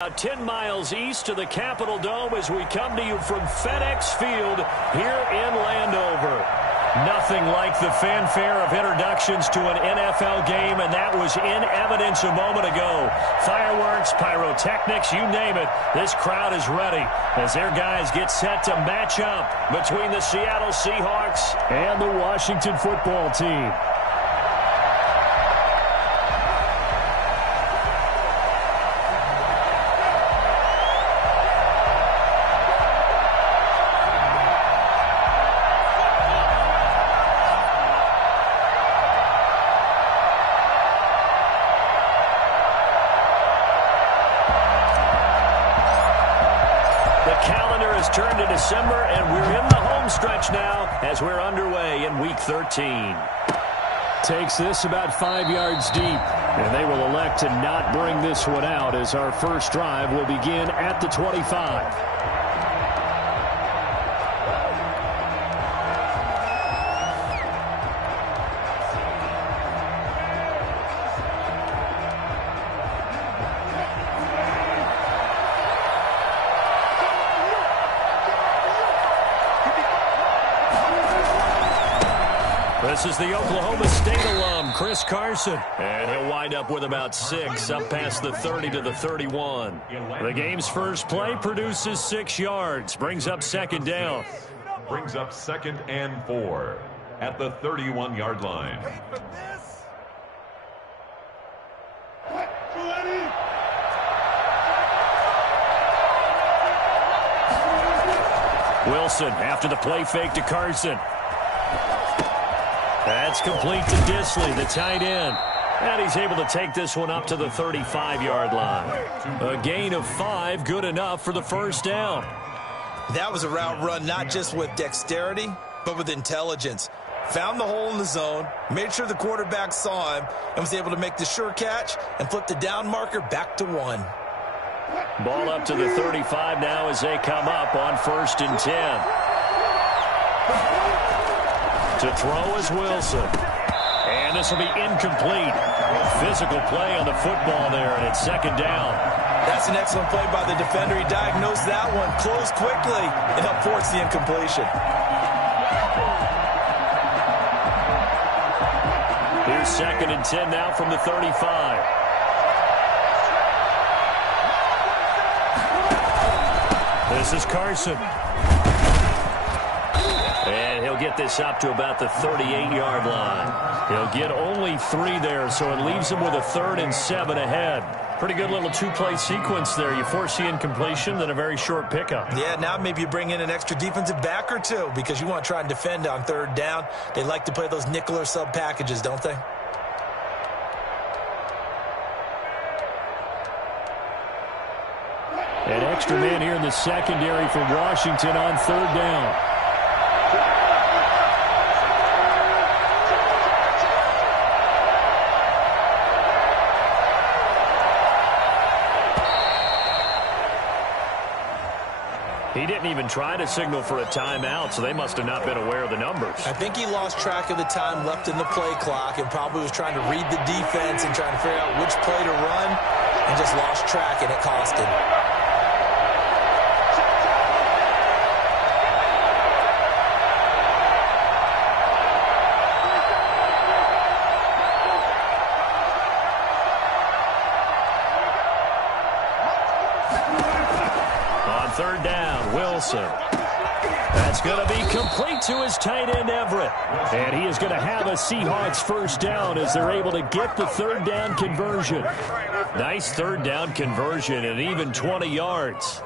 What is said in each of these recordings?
About 10 miles east of the Capitol Dome as we come to you from FedEx Field here in Landover. Nothing like the fanfare of introductions to an NFL game, and that was in evidence a moment ago. Fireworks, pyrotechnics, you name it. This crowd is ready as their guys get set to match up between the Seattle Seahawks and the Washington football team. Turned to December, and we're in the home stretch now as we're underway in Week 13. Takes this about 5 yards deep, and they will elect to not bring this one out as our first drive will begin at the 25. This is the Oklahoma State alum, Chris Carson. And he'll wind up with about 6, up past the 30 to the 31. The game's first play produces 6 yards, brings up second down. Brings up 2nd and 4 at the 31-yard line. Wilson after the play fake to Carson. That's complete to Disley, the tight end. And he's able to take this one up to the 35-yard line. A gain of 5, good enough for the first down. That was a route run not just with dexterity, but with intelligence. Found the hole in the zone, made sure the quarterback saw him, and was able to make the sure catch and flip the down marker back to 1. Ball up to the 35 now as they come up on 1st and 10. To throw is Wilson. And this will be incomplete. Physical play on the football there, and it's 2nd down. That's an excellent play by the defender. He diagnosed that one, closed quickly, and helped force the incompletion. Here's 2nd and 10 now from the 35. This is Carson. And he'll get this up to about the 38-yard line. He'll get only 3 there, so it leaves him with a 3rd and 7 ahead. Pretty good little 2-play sequence there. You force the incompletion, then a very short pickup. Yeah, now maybe you bring in an extra defensive back or 2 because you want to try and defend on 3rd down. They like to play those nickel or sub packages, don't they? An extra man here in the secondary for Washington on 3rd down. He didn't even try to signal for a timeout, so they must have not been aware of the numbers. I think he lost track of the time left in the play clock and probably was trying to read the defense and trying to figure out which play to run and just lost track, and it cost him. On 3rd down, Wilson. That's going to be complete to his tight end, Everett. And he is going to have a Seahawks first down as they're able to get the 3rd down conversion. Nice 3rd down conversion and even 20 yards.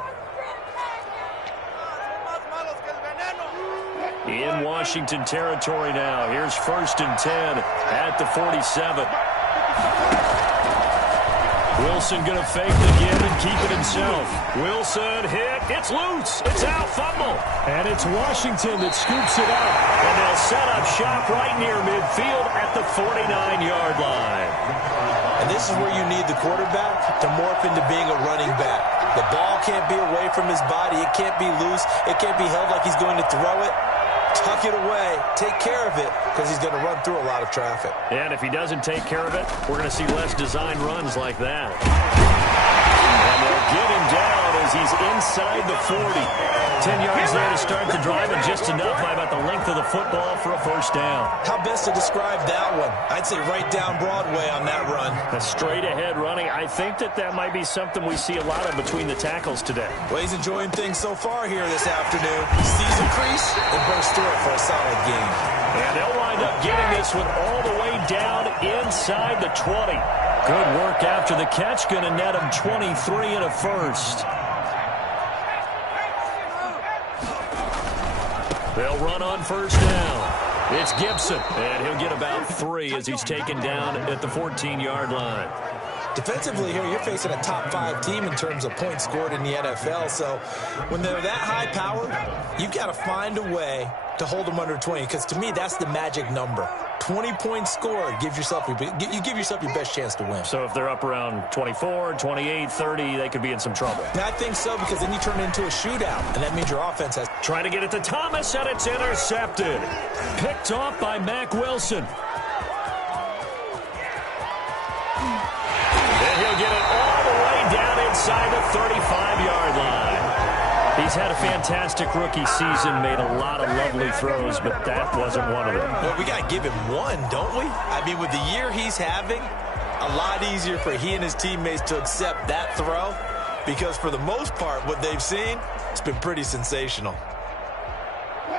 In Washington territory now. Here's 1st and 10 at the 47. Wilson going to fake the give and keep it himself. Wilson hit. It's loose. It's out. Fumble. And it's Washington that scoops it up. And they'll set up shop right near midfield at the 49-yard line. And this is where you need the quarterback to morph into being a running back. The ball can't be away from his body. It can't be loose. It can't be held like he's going to throw it. Tuck it away. Take care of it because he's going to run through a lot of traffic. And if he doesn't take care of it, we're going to see less design runs like that. And they'll get him down as he's inside the 40. 10 yards there to start the drive, and just enough by about the length of the football for a first down. How best to describe that one? I'd say right down Broadway on that run. A straight-ahead running. I think that might be something we see a lot of between the tackles today. Well, he's enjoying things so far here this afternoon. He sees a crease and bursts through it for a solid gain. And they'll wind up getting this one all the way down inside the 20. Good work after the catch. Going to net him 23 and a first. They'll run on first down. It's Gibson, and he'll get about 3 as he's taken down at the 14-yard line. Defensively here, you're facing a top-5 team in terms of points scored in the NFL. So when they're that high-powered, you've got to find a way to hold them under 20, because to me, that's the magic number. 20 points scored, you give yourself your best chance to win. So if they're up around 24, 28, 30, they could be in some trouble. Yeah, I think so, because then you turn it into a shootout, and that means your offense has... Trying to get it to Thomas, and it's intercepted. Picked off by Mack Wilson. And he'll get it all the way down inside the 35-yard line. He's had a fantastic rookie season, made a lot of lovely throws, but that wasn't one of them. Well, we got to give him one, don't we? I mean, with the year he's having, a lot easier for he and his teammates to accept that throw, because for the most part, what they've seen, it's been pretty sensational.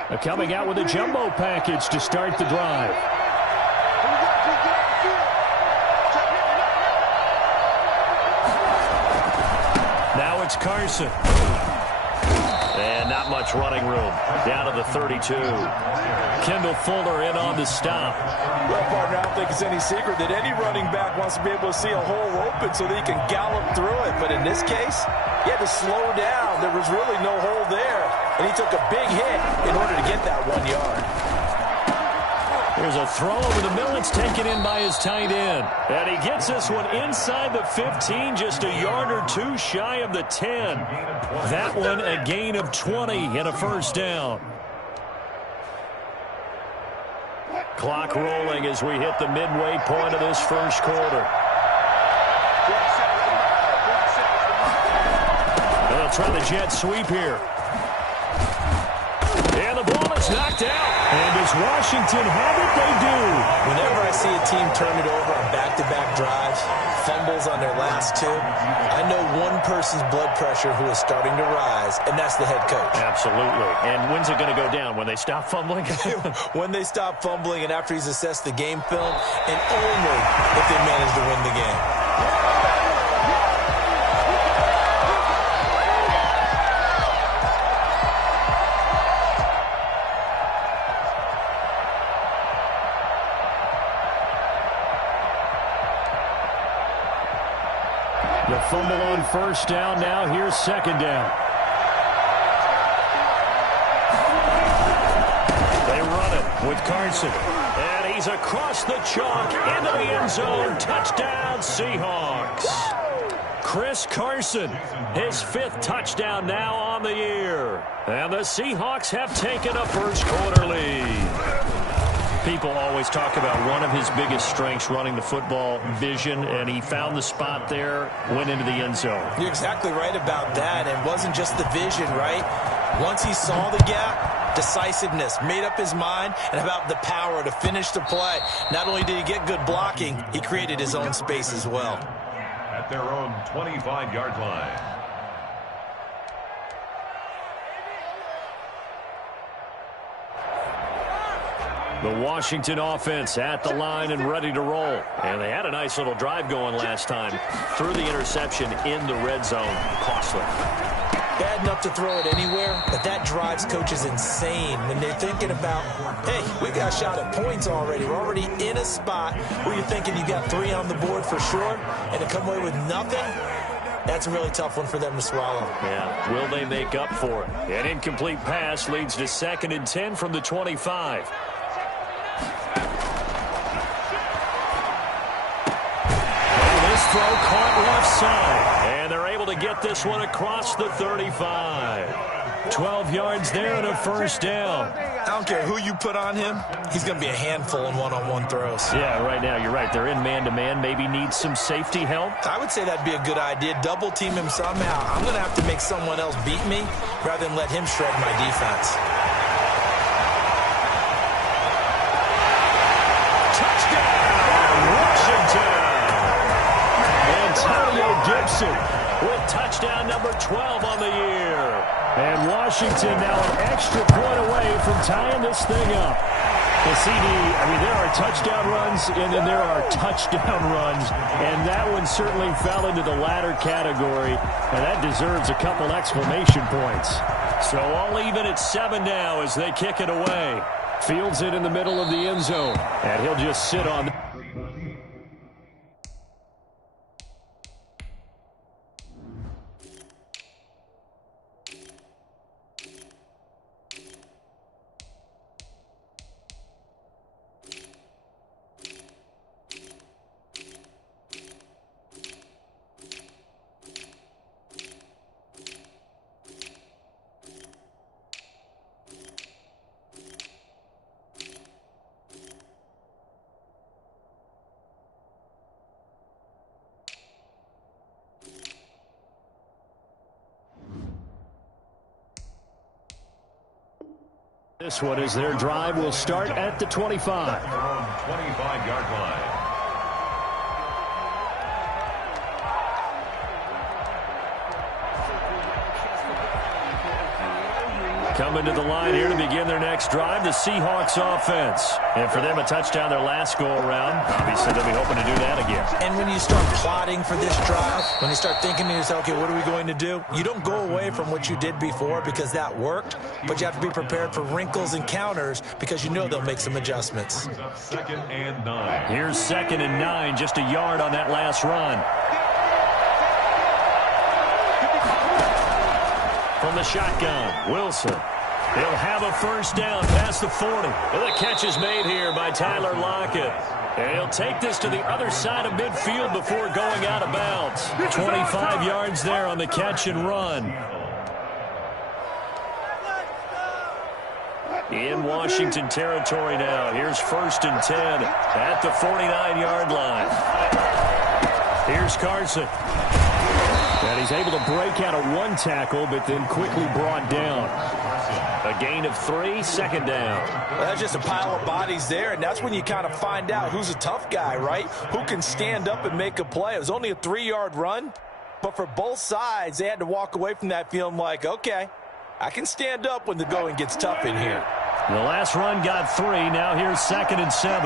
They're coming out with a jumbo package to start the drive. Now it's Carson. And not much running room. Down to the 32. Kendall Fuller in on the stop. Well, partner, I don't think it's any secret that any running back wants to be able to see a hole open so that he can gallop through it. But in this case, he had to slow down. There was really no hole there. And he took a big hit in order to get that 1 yard. There's a throw over the middle. It's taken in by his tight end. And he gets this one inside the 15, just a yard or two shy of the 10. That one a gain of 20 and a first down. Clock rolling as we hit the midway point of this first quarter. They'll try the jet sweep here. And the ball is knocked out. And does Washington have it? They do. Whenever I see a team turn it over on back-to-back drives, fumbles on their last two, I know one person's blood pressure who is starting to rise, and that's the head coach. Absolutely. And when's it going to go down? When they stop fumbling? When they stop fumbling and after he's assessed the game film, and only if they manage to win the game. The fumble on first down. Now here's second down. They run it with Carson. And he's across the chalk into the end zone. Touchdown, Seahawks. Chris Carson, his 5th touchdown now on the year. And the Seahawks have taken a first quarter lead. People always talk about one of his biggest strengths, running the football, vision, and he found the spot there, went into the end zone. You're exactly right about that. It wasn't just the vision, right? Once he saw the gap, decisiveness, made up his mind, and about the power to finish the play. Not only did he get good blocking, he created his own space as well. At their own 25-yard line. The Washington offense at the line and ready to roll. And they had a nice little drive going last time. Threw the interception in the red zone. Costly. Bad enough to throw it anywhere, but that drives coaches insane when they're thinking about, hey, we got a shot at points already. We're already in a spot where you're thinking you got 3 on the board for sure, and to come away with nothing, that's a really tough one for them to swallow. Yeah, will they make up for it? An incomplete pass leads to 2nd and 10 from the 25. This throw caught left side. And they're able to get this one across the 35. 12 yards there and a first down. I don't care who you put on him. He's going to be a handful in one-on-one throws. Yeah, right now, you're right. They're in man-to-man. Maybe need some safety help. I would say that'd be a good idea. Double team him somehow. I'm going to have to make someone else beat me rather than let him shred my defense. Gibson with touchdown number 12 on the year. And Washington now an extra point away from tying this thing up. The CD, I mean, there are touchdown runs and then there are touchdown runs. And that one certainly fell into the latter category. And that deserves a couple exclamation points. So all even at 7 now as they kick it away. Fields it in the middle of the end zone. And he'll just sit on. This one is their drive will start at the 25. 25-yard line. Coming to the line here to begin their next drive, the Seahawks offense. And for them, a touchdown their last go-around. Obviously, they'll be hoping to do that again. And when you start plotting for this drive, when you start thinking to yourself, okay, what are we going to do? You don't go away from what you did before because that worked, but you have to be prepared for wrinkles and counters because you know they'll make some adjustments. 2nd and 9. Here's 2nd and 9, just a yard on that last run. From the shotgun, Wilson. He'll have a first down past the 40. And the catch is made here by Tyler Lockett. And he'll take this to the other side of midfield before going out of bounds. 25 yards there on the catch and run. In Washington territory now. Here's 1st and 10 at the 49-yard line. Here's Carson. And he's able to break out of one tackle, but then quickly brought down. A gain of 3, 2nd down. Well, that's just a pile of bodies there, and that's when you kind of find out who's a tough guy, right? Who can stand up and make a play. It was only a 3-yard run, but for both sides, they had to walk away from that feeling like, okay, I can stand up when the going gets tough in here. The last run got 3. Now here's 2nd and 7.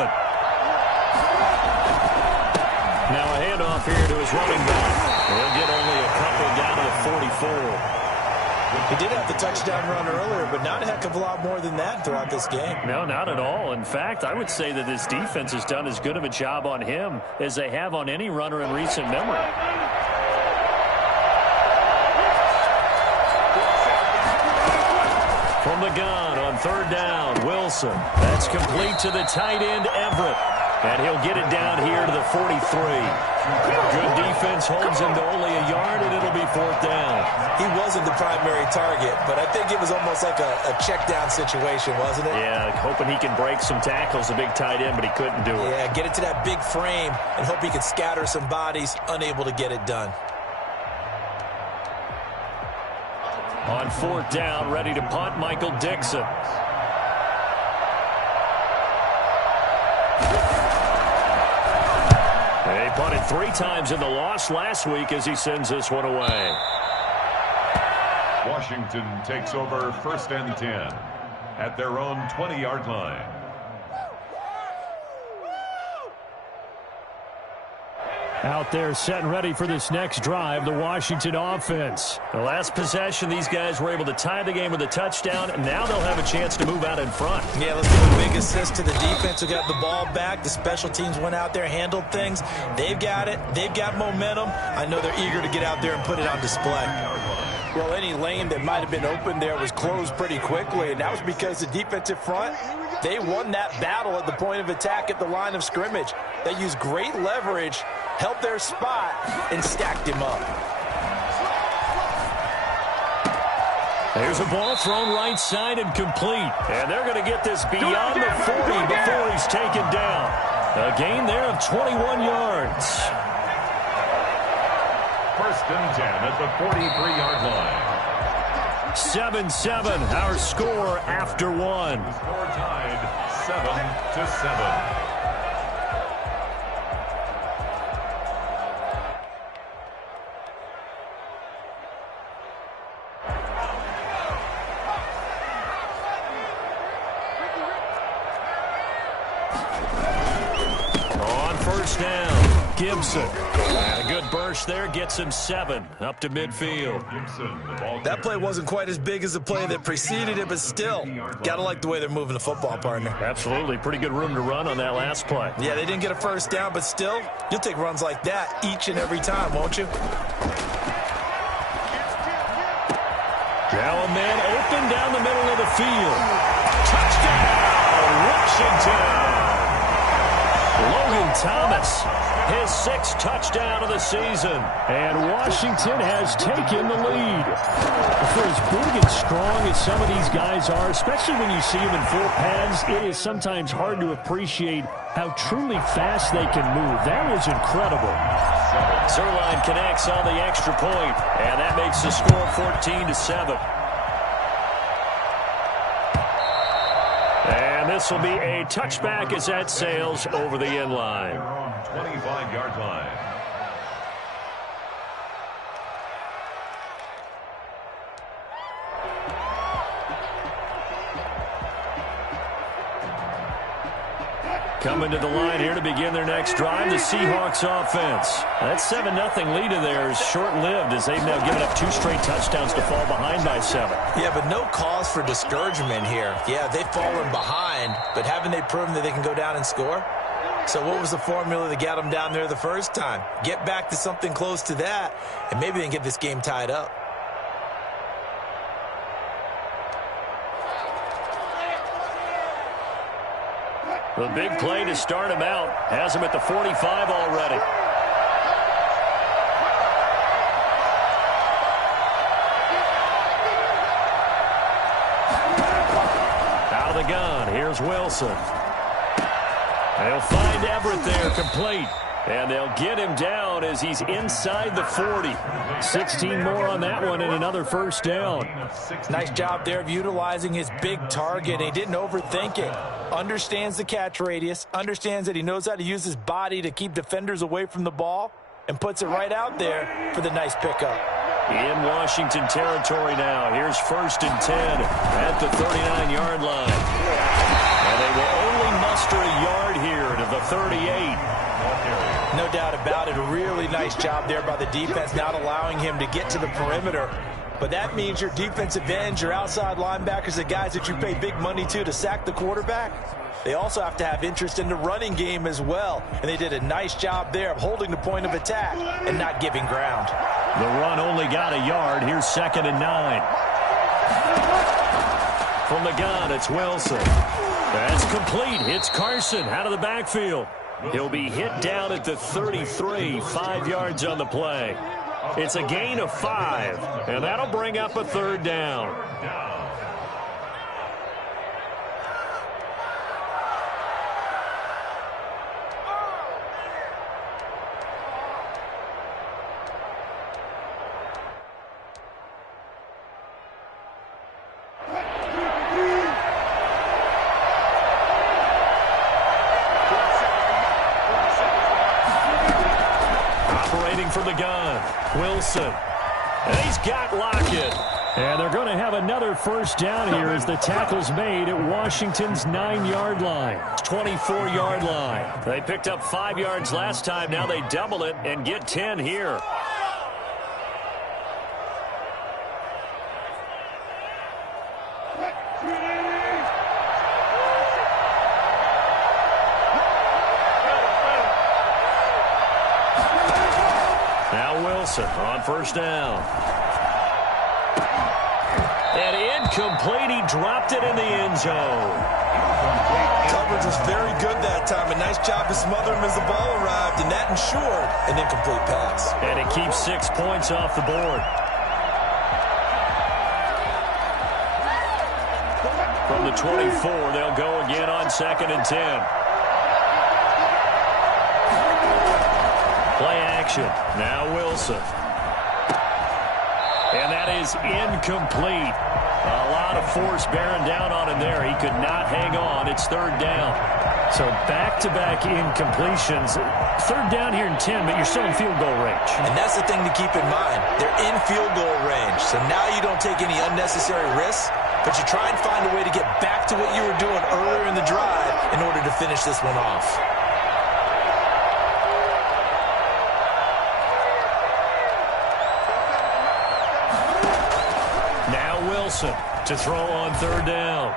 Now a handoff here to his running back. He'll get only a couple down to the 44. He did have the touchdown run earlier, but not a heck of a lot more than that throughout this game. No, not at all. In fact, I would say that this defense has done as good of a job on him as they have on any runner in recent memory. From the gun on 3rd down, Wilson. That's complete to the tight end, Everett. And he'll get it down here to the 43. Good defense holds him to only a yard, and it'll be 4th down. He wasn't the primary target, but I think it was almost like a check-down situation, wasn't it? Yeah, hoping he can break some tackles, a big tight end, but he couldn't do it. Yeah, get it to that big frame and hope he can scatter some bodies, unable to get it done. On 4th down, ready to punt, Michael Dixon. They punted 3 times in the loss last week as he sends this one away. Washington takes over 1st and 10 at their own 20-yard line. Out there set and ready for this next drive, the Washington offense. The last possession, these guys were able to tie the game with a touchdown, and now they'll have a chance to move out in front. Yeah, let's give a big assist to the defense who got the ball back. The special teams went out there, handled things. They've got it. They've got momentum. I know they're eager to get out there and put it on display. Well, any lane that might have been open there was closed pretty quickly, and that was because the defensive front, they won that battle at the point of attack at the line of scrimmage. They used great leverage, held their spot, and stacked him up. There's a ball thrown right side and complete. And they're going to get this beyond the 40 before he's taken down. A gain there of 21 yards. First and 10 at the 43-yard line. 7-7, our score after one. The score tied 7-7. Down, Gibson. And a good burst there gets him 7 up to midfield. That play wasn't quite as big as the play that preceded it, but still, gotta like the way they're moving the football, partner. Absolutely, pretty good room to run on that last play. Yeah, they didn't get a first down, but still, you'll take runs like that each and every time, won't you? Now a man open down the middle of the field. Touchdown, Washington! Logan Thomas, his 6th touchdown of the season. And Washington has taken the lead. For as big and strong as some of these guys are, especially when you see them in full pads, it is sometimes hard to appreciate how truly fast they can move. That was incredible. Zerline connects on the extra point, and that makes the score 14-7. This will be a touchback as that sails over the end line. 25-yard line. Coming to the line here to begin their next drive, the Seahawks offense. That 7-0 lead of theirs short-lived as they've now given up 2 straight touchdowns to fall behind by 7. Yeah, but no cause for discouragement here. Yeah, they've fallen behind, but haven't they proven that they can go down and score? So what was the formula that got them down there the first time? Get back to something close to that, and maybe they can get this game tied up. The big play to start him out has him at the 45 already. Out of the gun, here's Wilson. They'll find Everett there, complete. And they'll get him down as he's inside the 40. 16 more on that one and another first down. Nice job there of utilizing his big target. He didn't overthink it. Understands the catch radius, understands that he knows how to use his body to keep defenders away from the ball, and puts it right out there for the nice pickup. In Washington territory now. Here's 1st and 10 at the 39-yard line. And they will only muster a yard here to the 38. No doubt about it. A really nice job there by the defense, not allowing him to get to the perimeter. But that means your defensive ends, your outside linebackers, the guys that you pay big money to sack the quarterback, they also have to have interest in the running game as well. And they did a nice job there of holding the point of attack and not giving ground. The run only got a yard. Here's 2nd and 9. From the gun, it's Wilson. That's complete. It's Carson out of the backfield. He'll be hit down at the 33, 5 yards on the play. It's a gain of 5, and that'll bring up a 3rd down. From the gun, Wilson. And he's got Lockett. And they're going to have another first down here as the tackle's made at Washington's 9-yard line. 24-yard line. They picked up 5 yards last time. Now they double it and get 10 here. On first down. And incomplete. He dropped it in the end zone. Coverage was very good that time. A nice job to smother him as the ball arrived, and that ensured an incomplete pass. And it keeps 6 points off the board. the 24. They'll go again on 2nd and 10. Play action. Now Wilson. And that is incomplete. A lot of force bearing down on him there. He could not hang on. It's 3rd down. So back-to-back incompletions. 3rd down here in 10, but you're still in field goal range. And that's the thing to keep in mind. They're in field goal range. So now you don't take any unnecessary risks, but you try and find a way to get back to what you were doing earlier in the drive in order to finish this one off. Now Wilson to throw on 3rd down.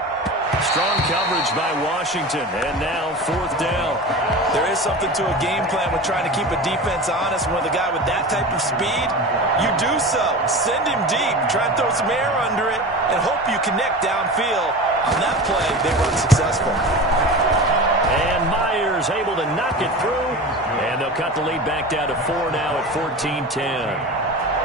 Strong coverage by Washington, and now 4th down. There is something to a game plan with trying to keep a defense honest. With a guy with that type of speed, you do so. Send him deep, try and throw some air under it, and hope you connect downfield. On that play, they run successful. And Myers able to knock it through, and they'll cut the lead back down to 4 now at 14-10.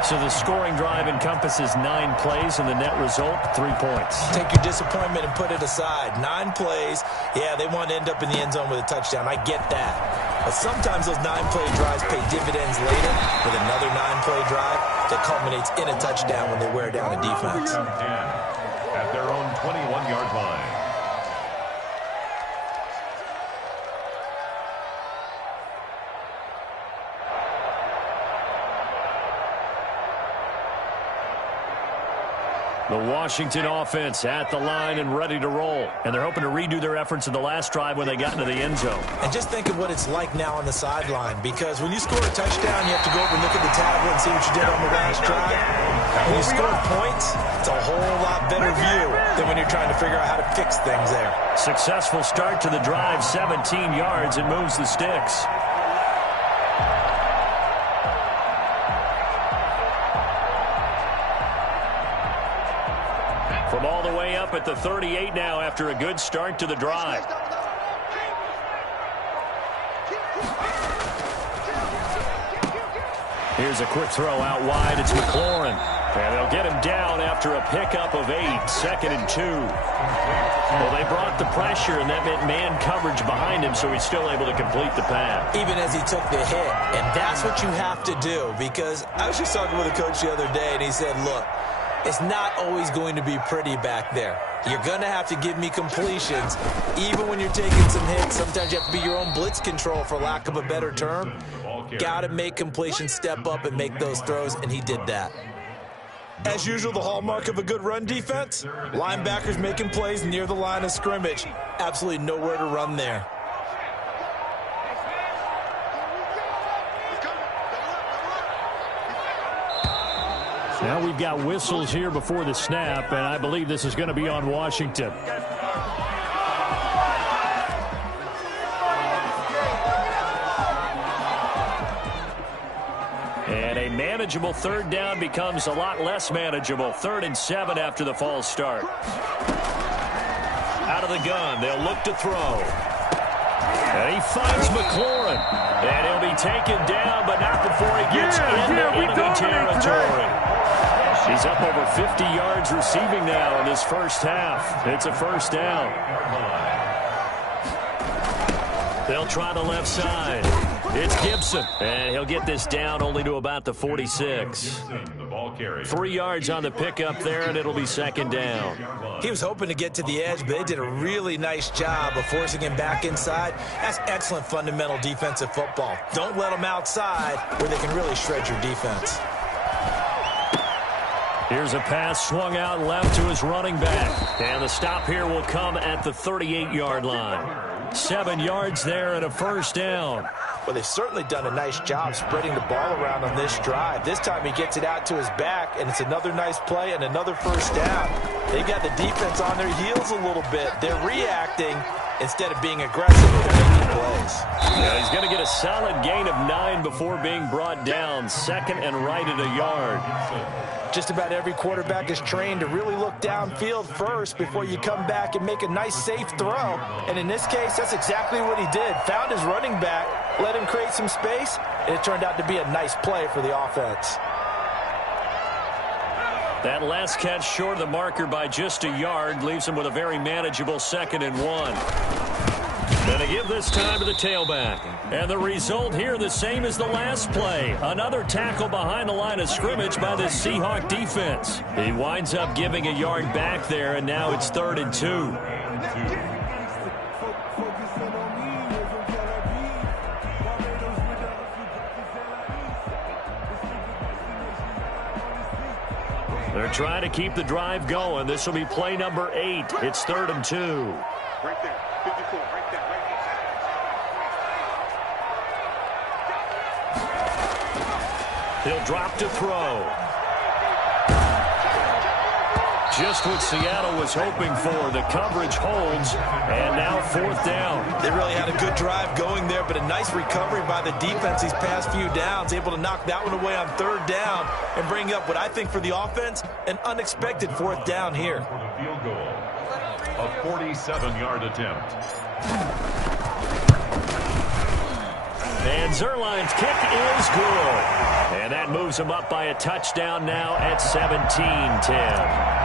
So the scoring drive encompasses 9 plays, and the net result, 3 points. Take your disappointment and put it aside. 9 plays. Yeah, they want to end up in the end zone with a touchdown. I get that. But sometimes those 9-play drives pay dividends later with another 9-play drive that culminates in a touchdown when they wear down a defense. At their own 21-yard line. The Washington offense at the line and ready to roll. And they're hoping to redo their efforts in the last drive when they got into the end zone. And just think of what it's like now on the sideline, because when you score a touchdown, you have to go over and look at the tablet and see what you did on the last drive. When you score points, it's a whole lot better view than when you're trying to figure out how to fix things there. Successful start to the drive, 17 yards. It moves the sticks. From all the way up at the 38 now after a good start to the drive. Here's a quick throw out wide. It's McLaurin. And they'll get him down after a pickup of 8, 2nd and 2. Well, they brought the pressure, and that meant man coverage behind him, so he's still able to complete the pass. Even as he took the hit. And that's what you have to do, because I was just talking with a coach the other day, and he said, look, it's not always going to be pretty back there. You're going to have to give me completions. Even when you're taking some hits, sometimes you have to be your own blitz control, for lack of a better term. Got to make completions, step up and make those throws, and he did that. As usual, the hallmark of a good run defense, linebackers making plays near the line of scrimmage. Absolutely nowhere to run there. Now we've got whistles here before the snap, and I believe this is going to be on Washington. And a manageable 3rd down becomes a lot less manageable. 3rd and 7 after the false start. Out of the gun, they'll look to throw. And he finds McLaurin. And he'll be taken down, but not before he gets into enemy territory. He's up over 50 yards receiving now in this first half. It's a 1st down. They'll try the left side. It's Gibson, and he'll get this down only to about the 46. 3 yards on the pickup there, and it'll be 2nd down. He was hoping to get to the edge, but they did a really nice job of forcing him back inside. That's excellent fundamental defensive football. Don't let them outside where they can really shred your defense. Here's a pass swung out left to his running back. And the stop here will come at the 38-yard line. 7 yards there and a 1st down. Well, they've certainly done a nice job spreading the ball around on this drive. This time he gets it out to his back, and it's another nice play and another 1st down. They've got the defense on their heels a little bit. They're reacting instead of being aggressive with making plays. Yeah, he's going to get a solid gain of 9 before being brought down. 2nd and right at a yard. Just about every quarterback is trained to really look downfield first before you come back and make a nice, safe throw. And in this case, that's exactly what he did. Found his running back, let him create some space, and it turned out to be a nice play for the offense. That last catch short of the marker by just a yard leaves him with a very manageable 2nd and 1. Going to give this time to the tailback. And the result here the same as the last play. Another tackle behind the line of scrimmage by the Seahawk defense. He winds up giving a yard back there, and now it's 3rd and 2. They're trying to keep the drive going. This will be play number 8. It's 3rd and 2. Right there. 54. Right there. He'll drop to throw. Just what Seattle was hoping for. The coverage holds, and now 4th down. They really had a good drive going there, but a nice recovery by the defense these past few downs, able to knock that one away on 3rd down and bring up what I think for the offense, an unexpected 4th down here. For the field goal, a 47-yard attempt. And Zerline's kick is good. And that moves him up by a touchdown now at 17-10.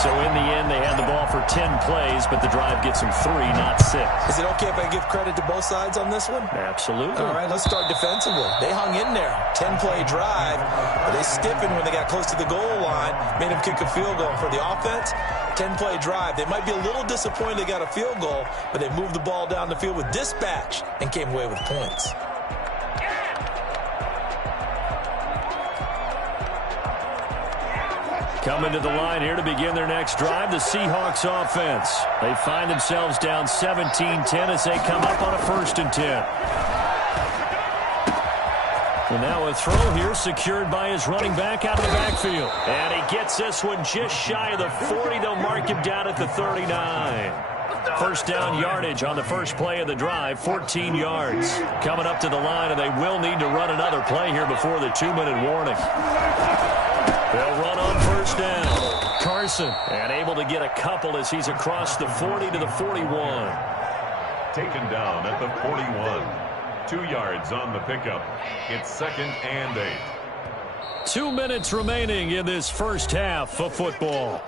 So in the end, they had the ball for 10 plays, but the drive gets them 3, not 6. Is it okay if I give credit to both sides on this one? Absolutely. All right, let's start defensively. They hung in there. 10-play drive, but they stiffened when they got close to the goal line, made them kick a field goal. For the offense, 10-play drive. They might be a little disappointed they got a field goal, but they moved the ball down the field with dispatch and came away with points. Coming to the line here to begin their next drive, the Seahawks offense. They find themselves down 17-10 as they come up on a 1st and 10. And now a throw here secured by his running back out of the backfield. And he gets this one just shy of the 40. They'll mark him down at the 39. 1st down yardage on the first play of the drive, 14 yards. Coming up to the line, and they will need to run another play here before the 2-minute warning. They'll run on 1st down. Carson, and able to get a couple as he's across the 40 to the 41. Taken down at the 41. 2 yards on the pickup. It's 2nd and 8. 2 minutes remaining in this first half of football.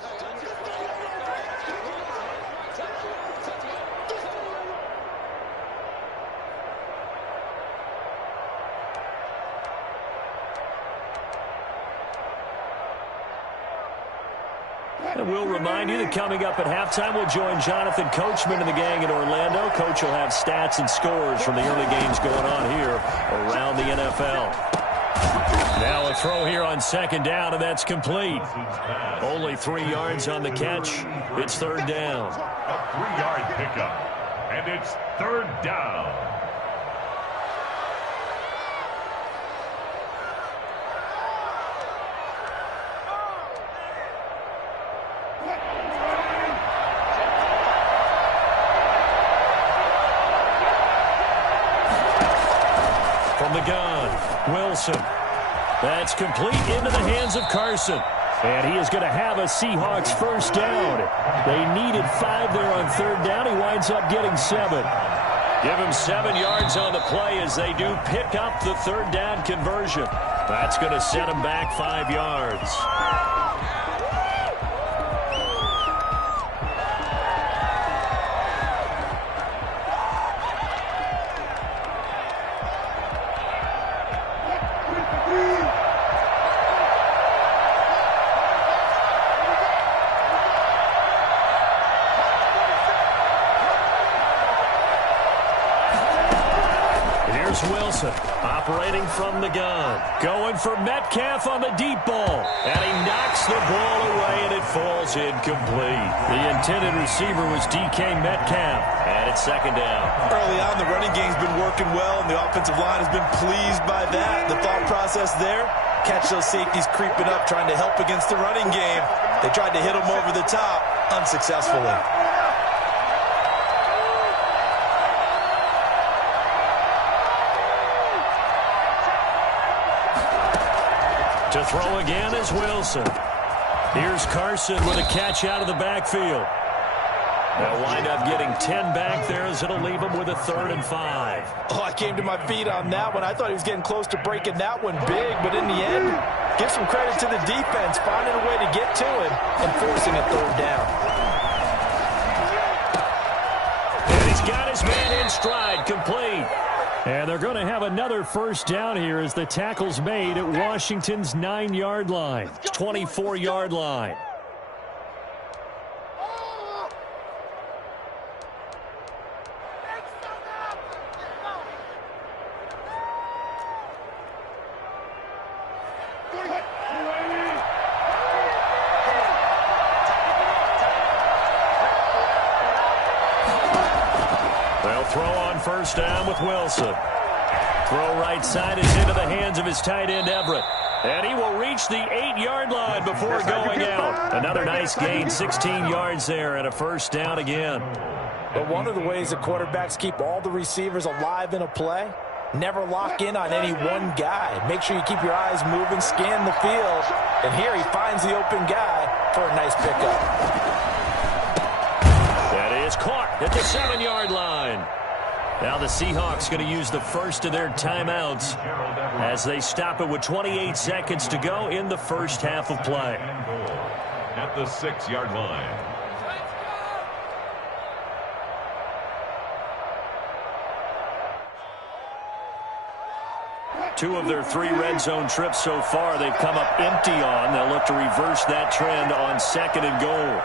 And we'll remind you that coming up at halftime, we'll join Jonathan Coachman and the gang in Orlando. Coach will have stats and scores from the early games going on here around the NFL. Now a throw here on 2nd down, and that's complete. Only 3 yards on the catch. It's 3rd down. A 3-yard pickup, and it's 3rd down. The gun, Wilson. That's complete into the hands of Carson. And he is going to have a Seahawks 1st down. They needed 5 there on 3rd down. He winds up getting 7. Give him 7 yards on the play as they do pick up the 3rd down conversion. That's going to set him back 5 yards. Wilson operating from the gun. Going for Metcalf on the deep ball. And he knocks the ball away, and it falls incomplete. The intended receiver was DK Metcalf. And it's 2nd down. Early on, the running game's been working well, and the offensive line has been pleased by that. The thought process there, catch those safeties creeping up, trying to help against the running game. They tried to hit them over the top, unsuccessfully. To throw again is Wilson. Here's Carson with a catch out of the backfield. They'll wind up getting 10 back there as it'll leave him with a 3rd and 5. Oh, I came to my feet on that one. I thought he was getting close to breaking that one big, but in the end, Give some credit to the defense, finding a way to get to him and forcing a third down. And he's got his man in stride, complete. And they're going to have another first down here as the tackle's made at Washington's 9-yard line, 24-yard line. They'll throw on first down with Wilson. Throw right side is into the hands of his tight end, Everett. And he will reach the 8-yard line before going out. Another nice gain, 16 yards there, and a first down again. But one of the ways that quarterbacks keep all the receivers alive in a play, never lock in on any one guy. Make sure you keep your eyes moving, scan the field. And here he finds the open guy for a nice pickup. That is caught at the 7-yard line. Now the Seahawks going to use the first of their timeouts as they stop it with 28 seconds to go in the first half of play. At the 6-yard line. Two of their 3 red zone trips so far they've come up empty on. They'll look to reverse that trend on 2nd and goal.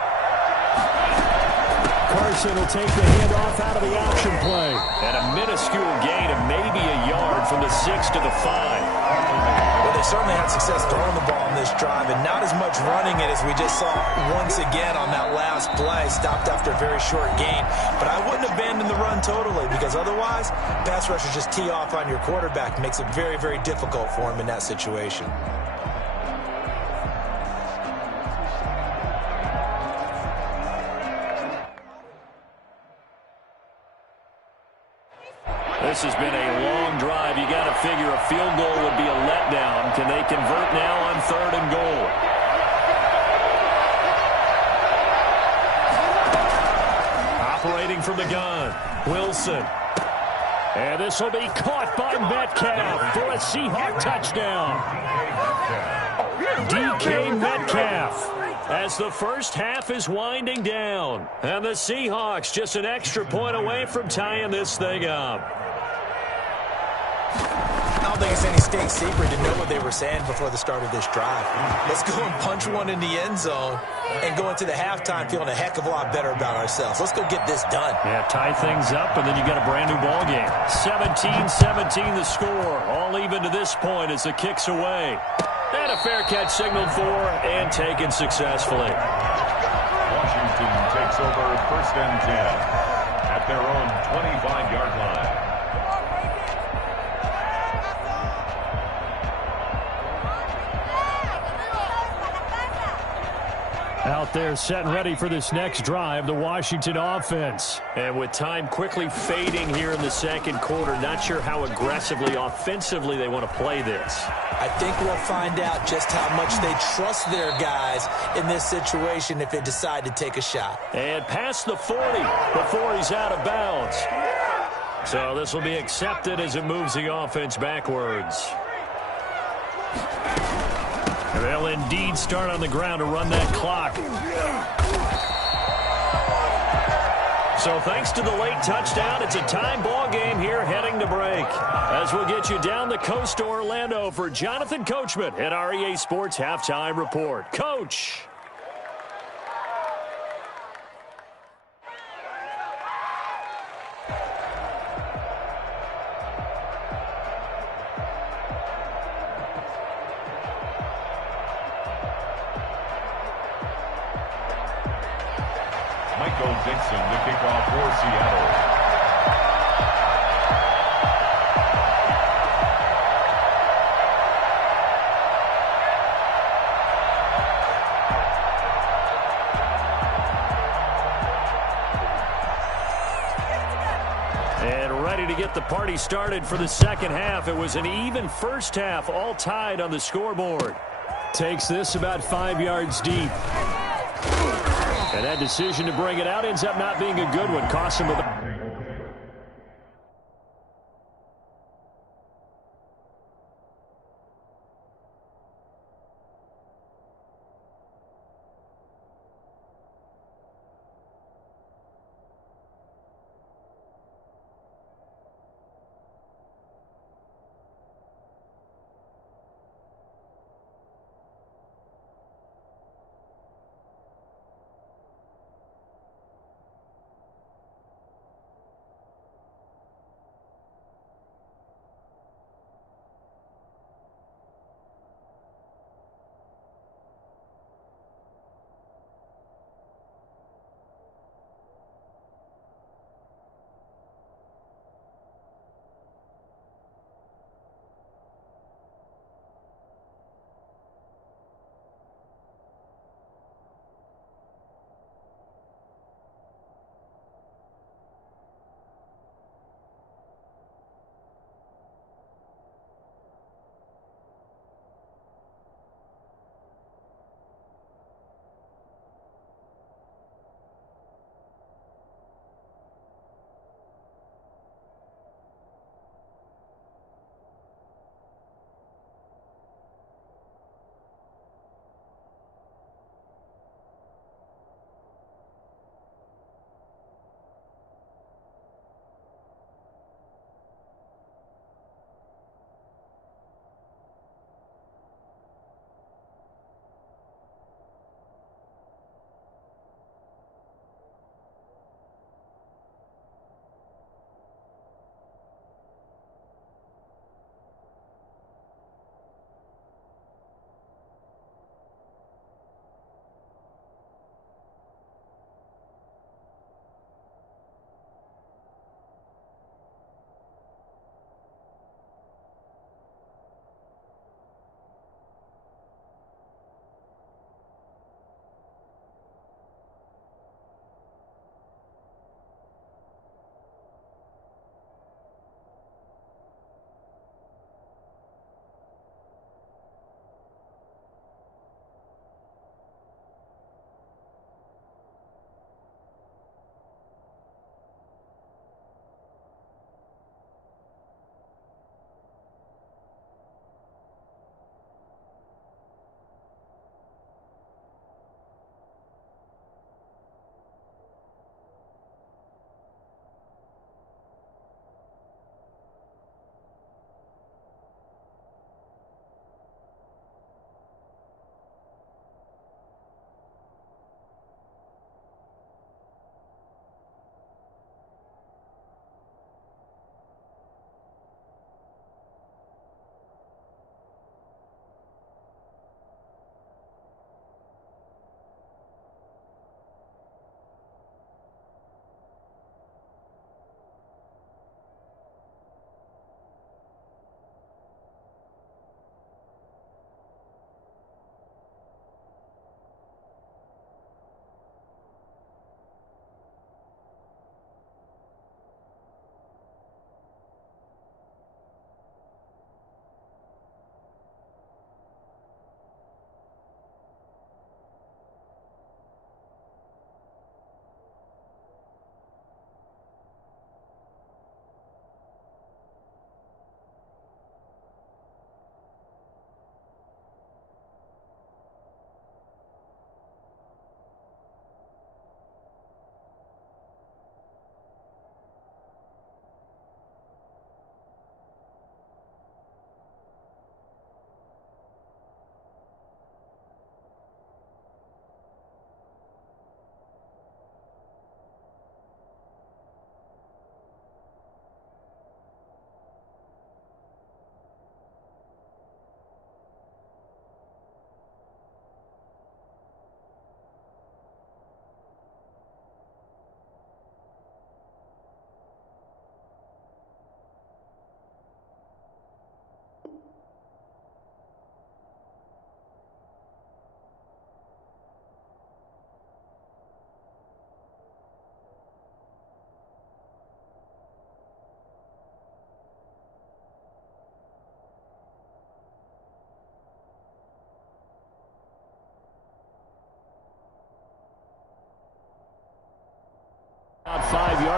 Carson will take the handoff out of the option play. And a minuscule gain of maybe a yard from the 6 to the 5. Well, they certainly had success throwing the ball on this drive, and not as much running it as we just saw once again on that last play. Stopped after a very short gain. But I wouldn't abandon the run totally, because otherwise, pass rushers just tee off on your quarterback. Makes it very, very difficult for him in that situation. This has been a long drive. You got to figure a field goal would be a letdown. Can they convert now on 3rd and goal? Operating from the gun, Wilson. And this will be caught by Metcalf for a Seahawk touchdown. DK Metcalf. As the first half is winding down. And the Seahawks just an extra point away from tying this thing up. I don't think it's any state secret to know what they were saying before the start of this drive. Let's go and punch one in the end zone and go into the halftime feeling a heck of a lot better about ourselves. Let's go get this done. Yeah, tie things up, and then you got a brand new ball game. 17-17 the score. All even to this point as the kick's away. And a fair catch signaled for and taken successfully. Washington takes over 1st and 10 at their own 25-yard line. Out there set and ready for this next drive, the Washington offense. And with time quickly fading here in the 2nd quarter, not sure how aggressively, offensively they want to play this. I think we'll find out just how much they trust their guys in this situation if they decide to take a shot. And past the 40 before he's out of bounds. So this will be accepted as it moves the offense backwards. They'll indeed start on the ground to run that clock. So thanks to the late touchdown, it's a time ball game here heading to break. As we'll get you down the coast to Orlando for Jonathan Coachman at our EA Sports Halftime Report. Coach. Michael Dixon to kick off for Seattle. And ready to get the party started for the 2nd half. It was an even first half, all tied on the scoreboard. Takes this about 5 yards deep. And that decision to bring it out ends up not being a good one. Cost him with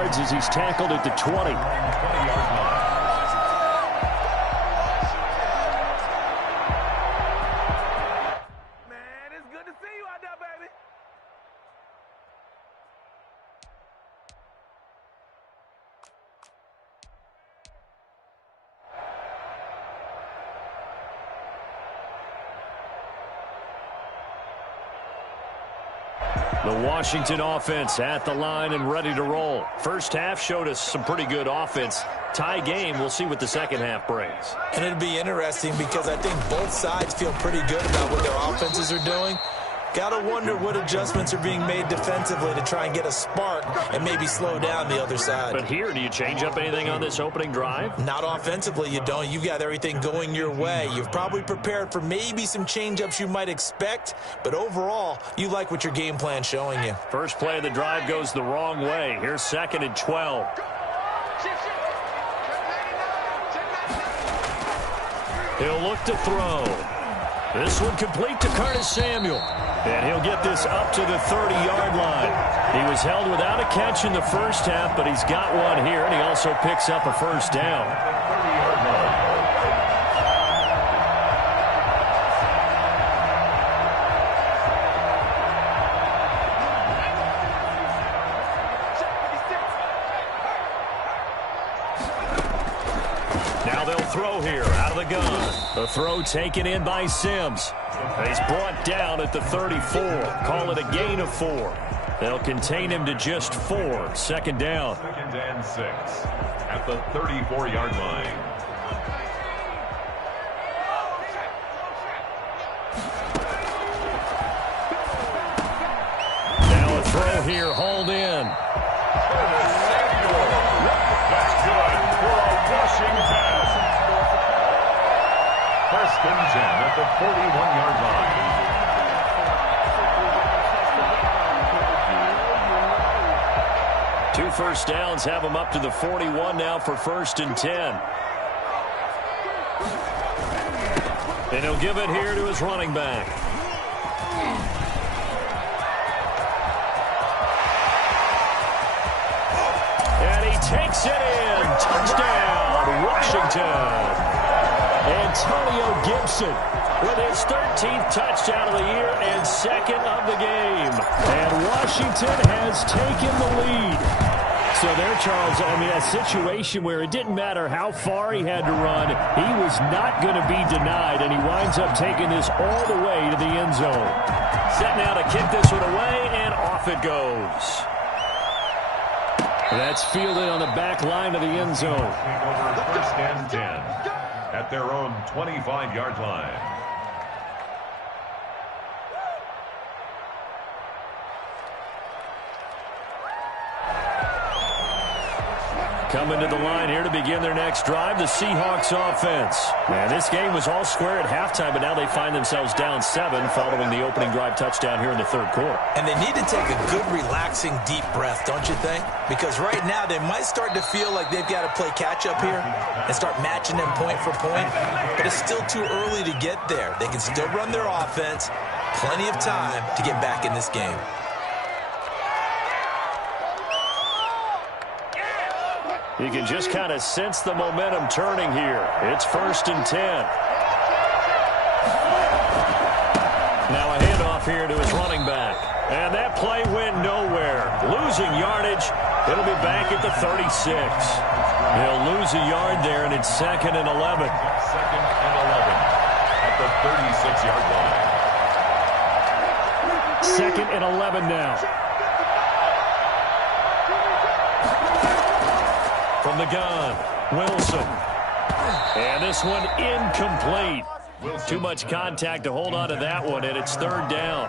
yards as he's tackled at the 20. 20-yard line. The Washington offense at the line and ready to roll. First half showed us some pretty good offense. Tie game, we'll see what the second half brings. And it'll be interesting because I think both sides feel pretty good about what their offenses are doing. Gotta wonder what adjustments are being made defensively to try and get a spark and maybe slow down the other side. But here, do you change up anything on this opening drive? Not offensively, you don't. You've got everything going your way. You've probably prepared for maybe some change-ups you might expect, but overall, you like what your game plan's showing you. First play of the drive goes the wrong way. Here's 2nd and 12. He'll look to throw. This one complete to Curtis Samuel. And he'll get this up to the 30-yard line. He was held without a catch in the first half, but he's got one here, and he also picks up a first down. 30-yard line. Now they'll throw here out of the gun. The throw taken in by Sims. He's brought down at the 34. Call it a gain of 4. They'll contain him to just 4. 2nd down. 2nd and 6 at the 34-yard line. Now a throw here, hauled in. That's good for Washington. 1st and 10 at the 41-yard line. Two first downs have him up to the 41 now for 1st and 10. And he'll give it here to his running back. And he takes it in. Touchdown, Washington. Antonio Gibson with his 13th touchdown of the year and 2nd of the game. And Washington has taken the lead. So there, Charles, I mean, a situation where it didn't matter how far he had to run, he was not going to be denied, and he winds up taking this all the way to the end zone. Set now to kick this one away, and off it goes. That's fielded on the back line of the end zone. Over 1st and 10 at their own 25-yard line. Coming to the line here to begin their next drive, the Seahawks offense. And this game was all square at halftime, but now they find themselves down 7 following the opening drive touchdown here in the 3rd quarter. And they need to take a good, relaxing, deep breath, don't you think? Because right now they might start to feel like they've got to play catch-up here and start matching them point for point. But it's still too early to get there. They can still run their offense. Plenty of time to get back in this game. You can just kind of sense the momentum turning here. It's 1st and 10. Now a handoff here to his running back. And that play went nowhere. Losing yardage. It'll be back at the 36. He'll lose a yard there, and it's 2nd and 11. 2nd and 11 at the 36-yard line. 2nd and 11 now. From the gun, Wilson. And this one incomplete. Too much contact to hold on to that one, and it's 3rd down.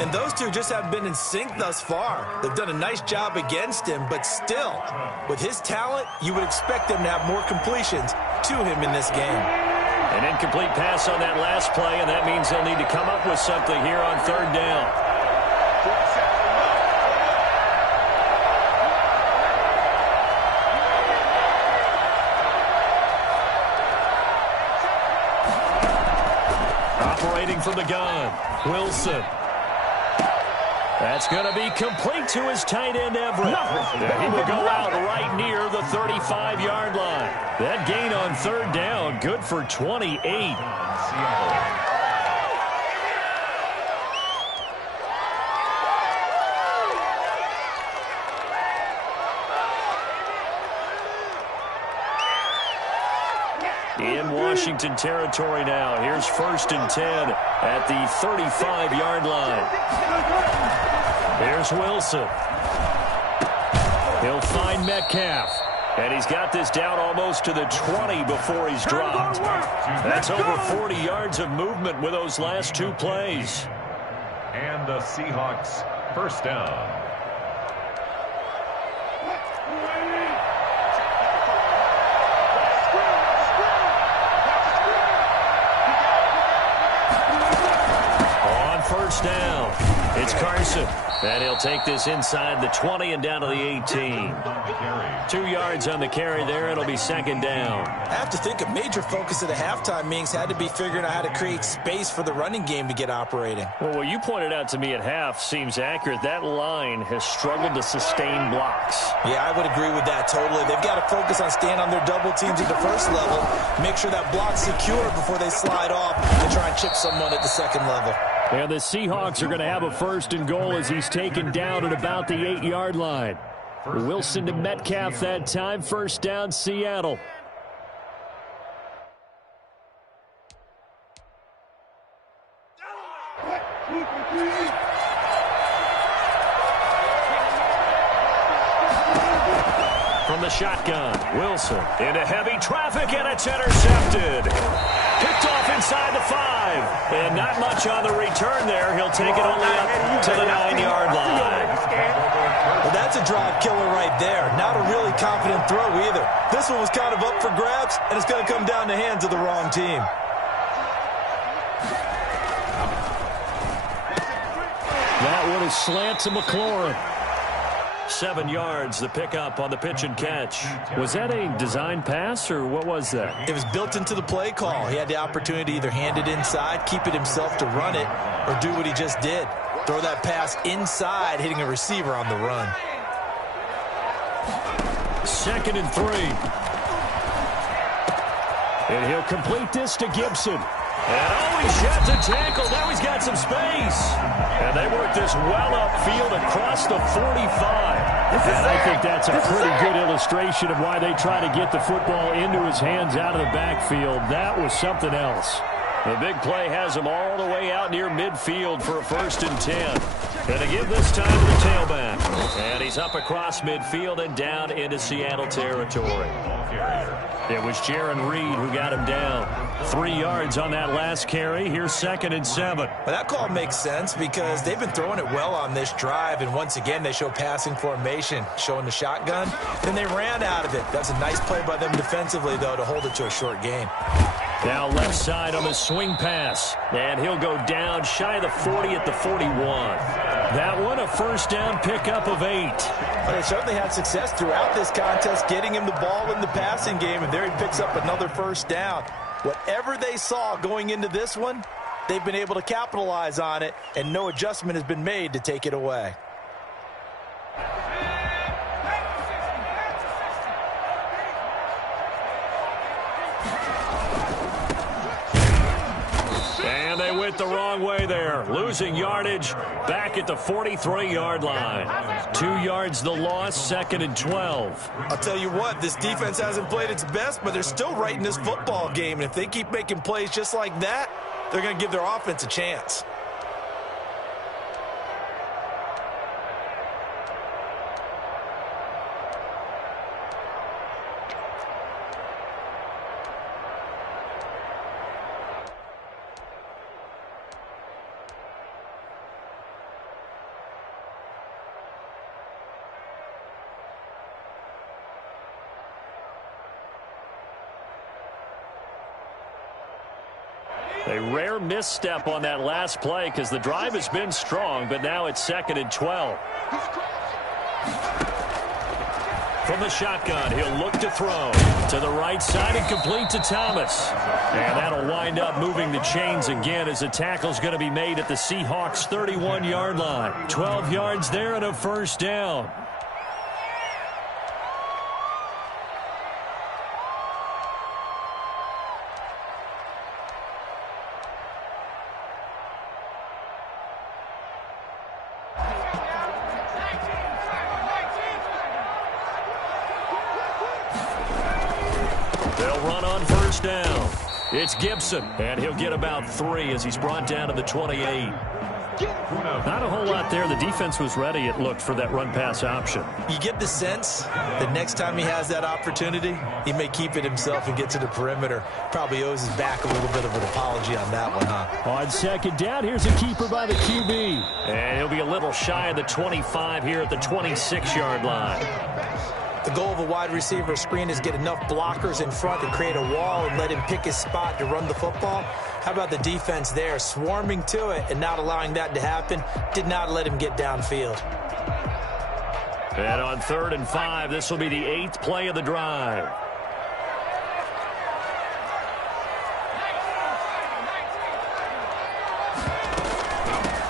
And those two just haven't been in sync thus far. They've done a nice job against him, but still, with his talent, you would expect them to have more completions to him in this game. An incomplete pass on that last play, and that means they'll need to come up with something here on 3rd down. Operating from the gun, Wilson. That's going to be complete to his tight end, Everett. And he will go out right near the 35-yard line. That gain on third down, good for 28. In Washington territory now. Here's 1st and 10 at the 35-yard line. Here's Wilson. He'll find Metcalf. And he's got this down almost to the 20 before he's dropped. That's over 40 yards of movement with those last 2 plays. And the Seahawks first down. First down. It's Carson. And he'll take this inside the 20 and down to the 18. 2 yards on the carry there. It'll be 2nd down. I have to think a major focus of the halftime meetings had to be figuring out how to create space for the running game to get operating. Well, what you pointed out to me at half seems accurate. That line has struggled to sustain blocks. Yeah, I would agree with that totally. They've got to focus on staying on their double teams at the first level, make sure that block's secure before they slide off and try and chip someone at the second level. And the Seahawks are going to have a 1st and goal as he's taken down at about the 8-yard line. Wilson to Metcalf that time. 1st down, Seattle. From the shotgun, Wilson into heavy traffic, and it's intercepted. Picked off inside the 5. And not much on the return there. He'll take it only up to the 9-yard line. Well, that's a drive killer right there. Not a really confident throw either. This one was kind of up for grabs, and it's going to come down the hands of the wrong team. That one is slant to McLaurin. 7 yards, the pickup on the pitch and catch. Was that a design pass, or what was that? It was built into the play call. He had the opportunity to either hand it inside, keep it himself to run it, or do what he just did. Throw that pass inside, hitting a receiver on the run. 2nd and 3. And he'll complete this to Gibson. And he shot the tackle. Now he's got some space. And they work this well upfield across the 45. And I think that's a pretty good illustration of why they try to get the football into his hands out of the backfield. That was something else. The big play has him all the way out near midfield for a 1st and 10. And to give this time to the tailback. And he's up across midfield and down into Seattle territory. It was Jaron Reed who got him down. 3 yards on that last carry. Here's 2nd and 7. Well, that call makes sense because they've been throwing it well on this drive, and once again they show passing formation, showing the shotgun. Then they ran out of it. That's a nice play by them defensively, though, to hold it to a short gain. Now left side on the swing pass. And he'll go down shy of the 40 at the 41. That one a 1st down pickup of 8. But they certainly had success throughout this contest getting him the ball in the passing game, and there he picks up another 1st down. Whatever they saw going into this one, they've been able to capitalize on it, and no adjustment has been made to take it away. And they went the wrong way there. Losing yardage back at the 43-yard line. 2 yards the loss, 2nd and 12. I'll tell you what, this defense hasn't played its best, but they're still right in this football game. And if they keep making plays just like that, they're going to give their offense a chance. A rare misstep on that last play because the drive has been strong, but now it's 2nd and 12. From the shotgun, he'll look to throw to the right side and complete to Thomas. And that'll wind up moving the chains again as the tackle's going to be made at the Seahawks' 31-yard line. 12 yards there and a first down. Down. It's Gibson, and he'll get about 3 as he's brought down to the 28. Not a whole lot there. The defense was ready, it looked, for that run-pass option. You get the sense that next time he has that opportunity, he may keep it himself and get to the perimeter. Probably owes his back a little bit of an apology on that one, huh? On second down, here's a keeper by the QB. And he'll be a little shy of the 25 here at the 26-yard line. The goal of a wide receiver screen is get enough blockers in front to create a wall and let him pick his spot to run the football. How about the defense there, swarming to it and not allowing that to happen? Did not let him get downfield. And on 3rd and 5, this will be the 8th play of the drive.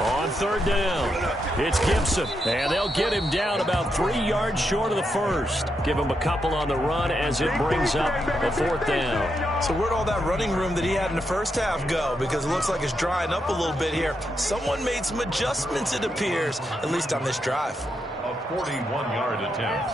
On 3rd down, it's Gibson, and they'll get him down about 3 yards short of the first. Give him a couple on the run as it brings up the 4th down. So where'd all that running room that he had in the first half go? Because it looks like it's drying up a little bit here. Someone made some adjustments, it appears, at least on this drive. A 41-yard attempt.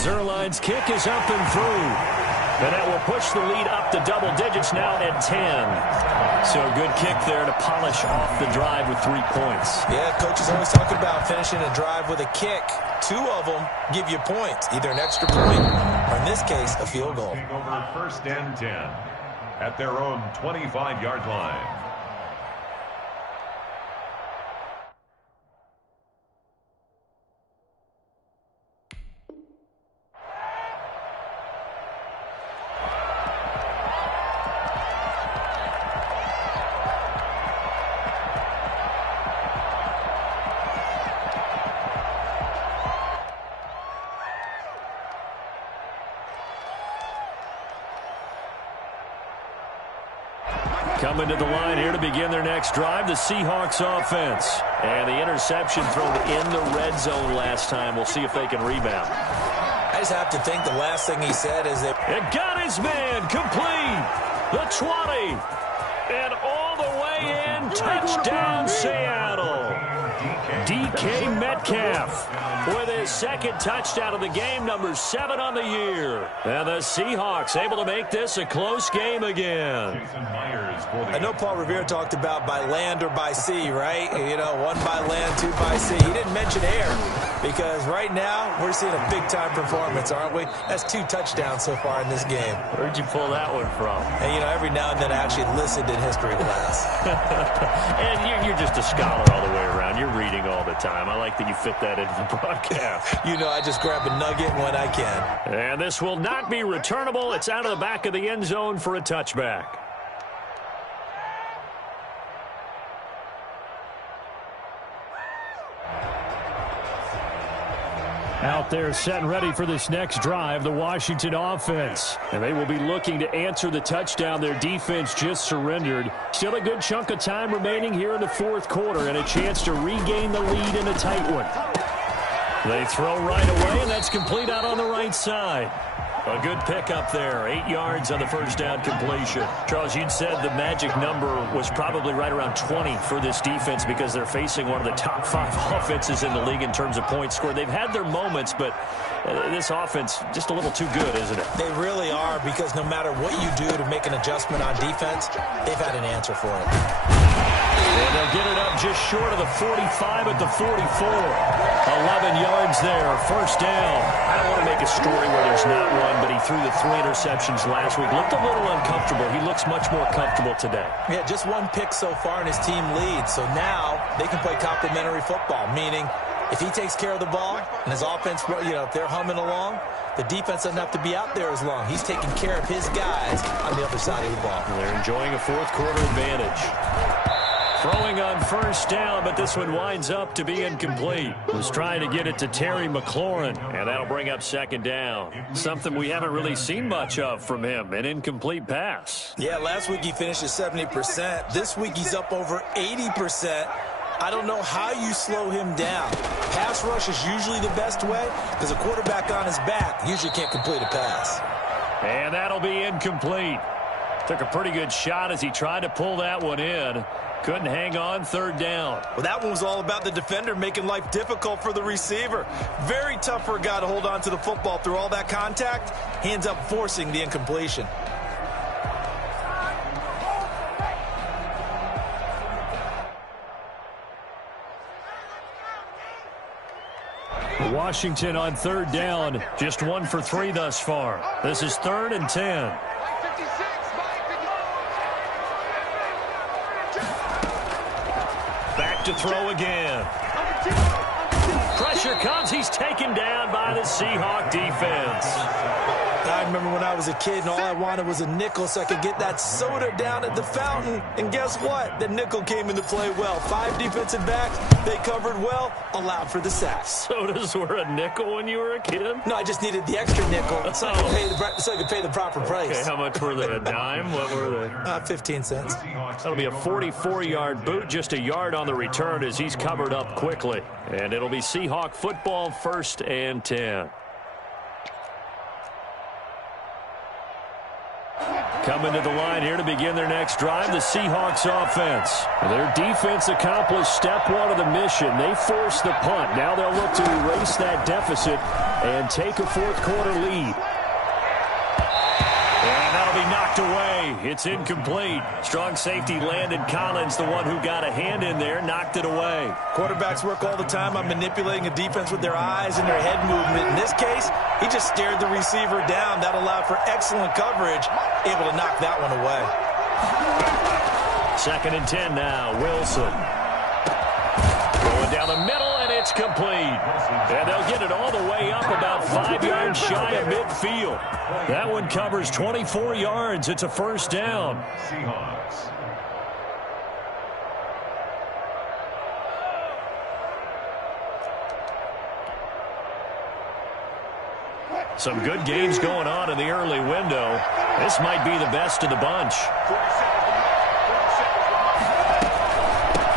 Zuerlein's kick is up and through. And that will push the lead up to double digits now at 10. So a good kick there to polish off the drive with 3 points. Yeah, coaches always talk about finishing a drive with a kick. 2 of them give you points, either an extra point or, in this case, a field goal. Over 1st and 10 at their own 25-yard line. Coming to the line here to begin their next drive, the Seahawks offense. And the interception thrown in the red zone last time. We'll see if they can rebound. I just have to think the last thing he said is that it got his man complete. The 20. And all the way in. Touchdown, Seattle. DK Metcalf with his 2nd touchdown of the game, number 7 on the year. And the Seahawks able to make this a close game again. I know Paul Revere talked about by land or by sea, right? You know, 1 by land, 2 by sea. He didn't mention air because right now we're seeing a big-time performance, aren't we? That's 2 touchdowns so far in this game. Where'd you pull that one from? And, you know, every now and then I actually listened in history class. And you're just a scholar all the way around. You're reading all the time. I like that you fit that into the broadcast. You know, I just grab a nugget when I can. And this will not be returnable. It's out of the back of the end zone for a touchback. Out there set and ready for this next drive, the Washington offense. And they will be looking to answer the touchdown their defense just surrendered. Still a good chunk of time remaining here in the 4th quarter and a chance to regain the lead in a tight one. They throw right away, and that's complete out on the right side. A good pickup there, 8 yards on the first down completion. Charles, you'd said the magic number was probably right around 20 for this defense because they're facing one of the top 5 offenses in the league in terms of points scored. They've had their moments, but this offense just a little too good, isn't it? They really are, because no matter what you do to make an adjustment on defense, they've had an answer for it. And they'll get it up just short of the 45 at the 44. 11 yards there, first down. I don't want to make a story where there's not one, but he threw the 3 interceptions last week. Looked a little uncomfortable. He looks much more comfortable today. Yeah, just 1 pick so far and his team leads. So now they can play complementary football, meaning if he takes care of the ball and his offense, you know, if they're humming along, the defense doesn't have to be out there as long. He's taking care of his guys on the other side of the ball. They're enjoying a 4th quarter advantage. Throwing on first down, but this one winds up to be incomplete. Was trying to get it to Terry McLaurin, and that'll bring up second down. Something we haven't really seen much of from him, an incomplete pass. Yeah, last week he finished at 70%. This week he's up over 80%. I don't know how you slow him down. Pass rush is usually the best way because a quarterback on his back usually can't complete a pass. And that'll be incomplete. Took a pretty good shot as he tried to pull that one in. Couldn't hang on, third down. Well, that one was all about the defender making life difficult for the receiver. Very tough for a guy to hold on to the football through all that contact. He ends up forcing the incompletion. Washington on third down, just 1 for 3 thus far. This is 3rd and 10. Back to throw again. Pressure comes. He's taken down by the Seahawk defense. I remember when I was a kid and all I wanted was a nickel so I could get that soda down at the fountain. And guess what? The nickel came into play well. 5 defensive backs. They covered well, allowed for the sack. Sodas were a nickel when you were a kid? No, I just needed the extra nickel so I could pay the proper price. Okay, how much were they? A dime? What were they? 15 cents. That'll be a 44-yard boot, just a yard on the return as he's covered up quickly. And it'll be Seahawk football, 1st and 10. Coming to the line here to begin their next drive, the Seahawks offense. Their defense accomplished step 1 of the mission. They forced the punt. Now they'll look to erase that deficit and take a fourth-quarter lead. And that'll be knocked away. It's incomplete. Strong safety Landon Collins, the one who got a hand in there, knocked it away. Quarterbacks work all the time on manipulating a defense with their eyes and their head movement. In this case, he just stared the receiver down. That allowed for excellent coverage, able to knock that one away. 2nd and 10 now. Wilson. Going down the middle, and it's complete. And they'll get it all the way up about 5 yards shy of midfield. That one covers 24 yards. It's a first down. Seahawks. Some good games going on in the early window. This might be the best of the bunch.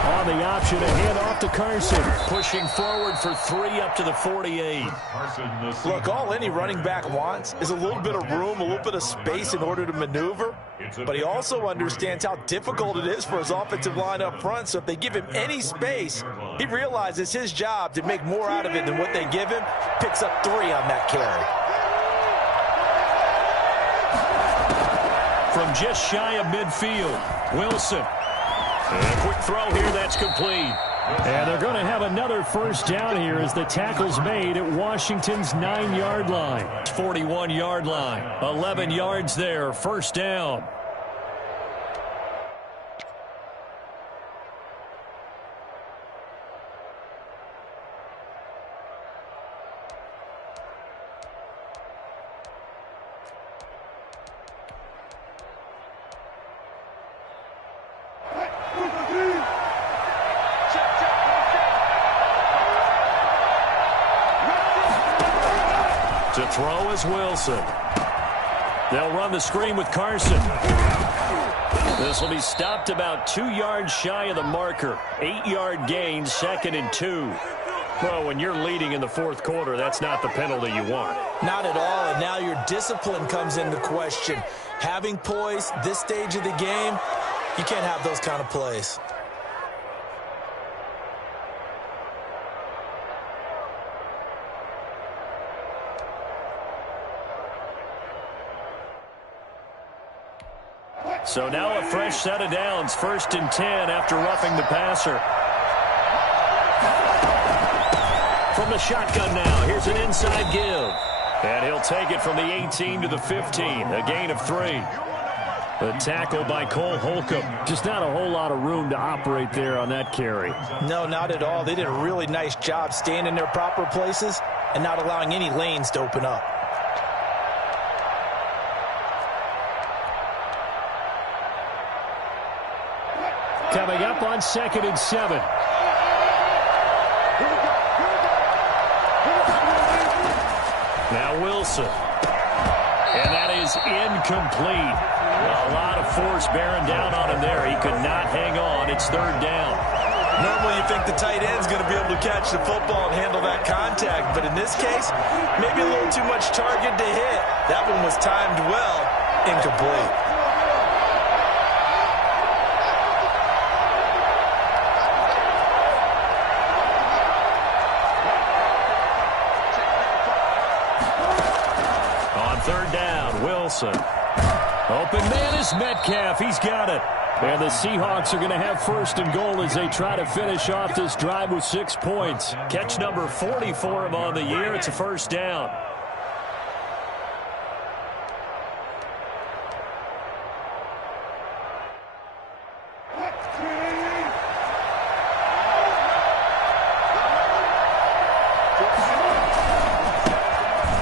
On the option, a handoff to Carson. Pushing forward for 3 up to the 48. Look, all any running back wants is a little bit of room, a little bit of space in order to maneuver. But he also understands how difficult it is for his offensive line up front. So if they give him any space, he realizes his job to make more out of it than what they give him. Picks up 3 on that carry. From just shy of midfield, Wilson. And a quick throw here, that's complete. And they're going to have another first down here as the tackle's made at Washington's 9-yard line. 41-yard line. 11 yards there, first down. To throw is Wilson. They'll run the screen with Carson. This will be stopped about 2 yards shy of the marker. 8-yard gain, 2nd and 2. Well, when you're leading in the fourth quarter, that's not the penalty you want. Not at all, and now your discipline comes into question. Having poise this stage of the game, you can't have those kind of plays. So now a fresh set of downs, 1st and 10 after roughing the passer. From the shotgun now, here's an inside give. And he'll take it from the 18 to the 15, a gain of 3. The tackle by Cole Holcomb. Just not a whole lot of room to operate there on that carry. No, not at all. They did a really nice job staying in their proper places and not allowing any lanes to open up. Coming up up on 2nd and 7. Now Wilson. And that is incomplete. A lot of force bearing down on him there. He could not hang on. It's 3rd down. Normally you think the tight end's going to be able to catch the football and handle that contact. But in this case, maybe a little too much target to hit. That one was timed well. Incomplete. On 3rd down, Wilson. Open man is Metcalf. He's got it. And the Seahawks are going to have 1st and goal as they try to finish off this drive with 6 points. Catch number 40 for him on the year. It's a 1st down.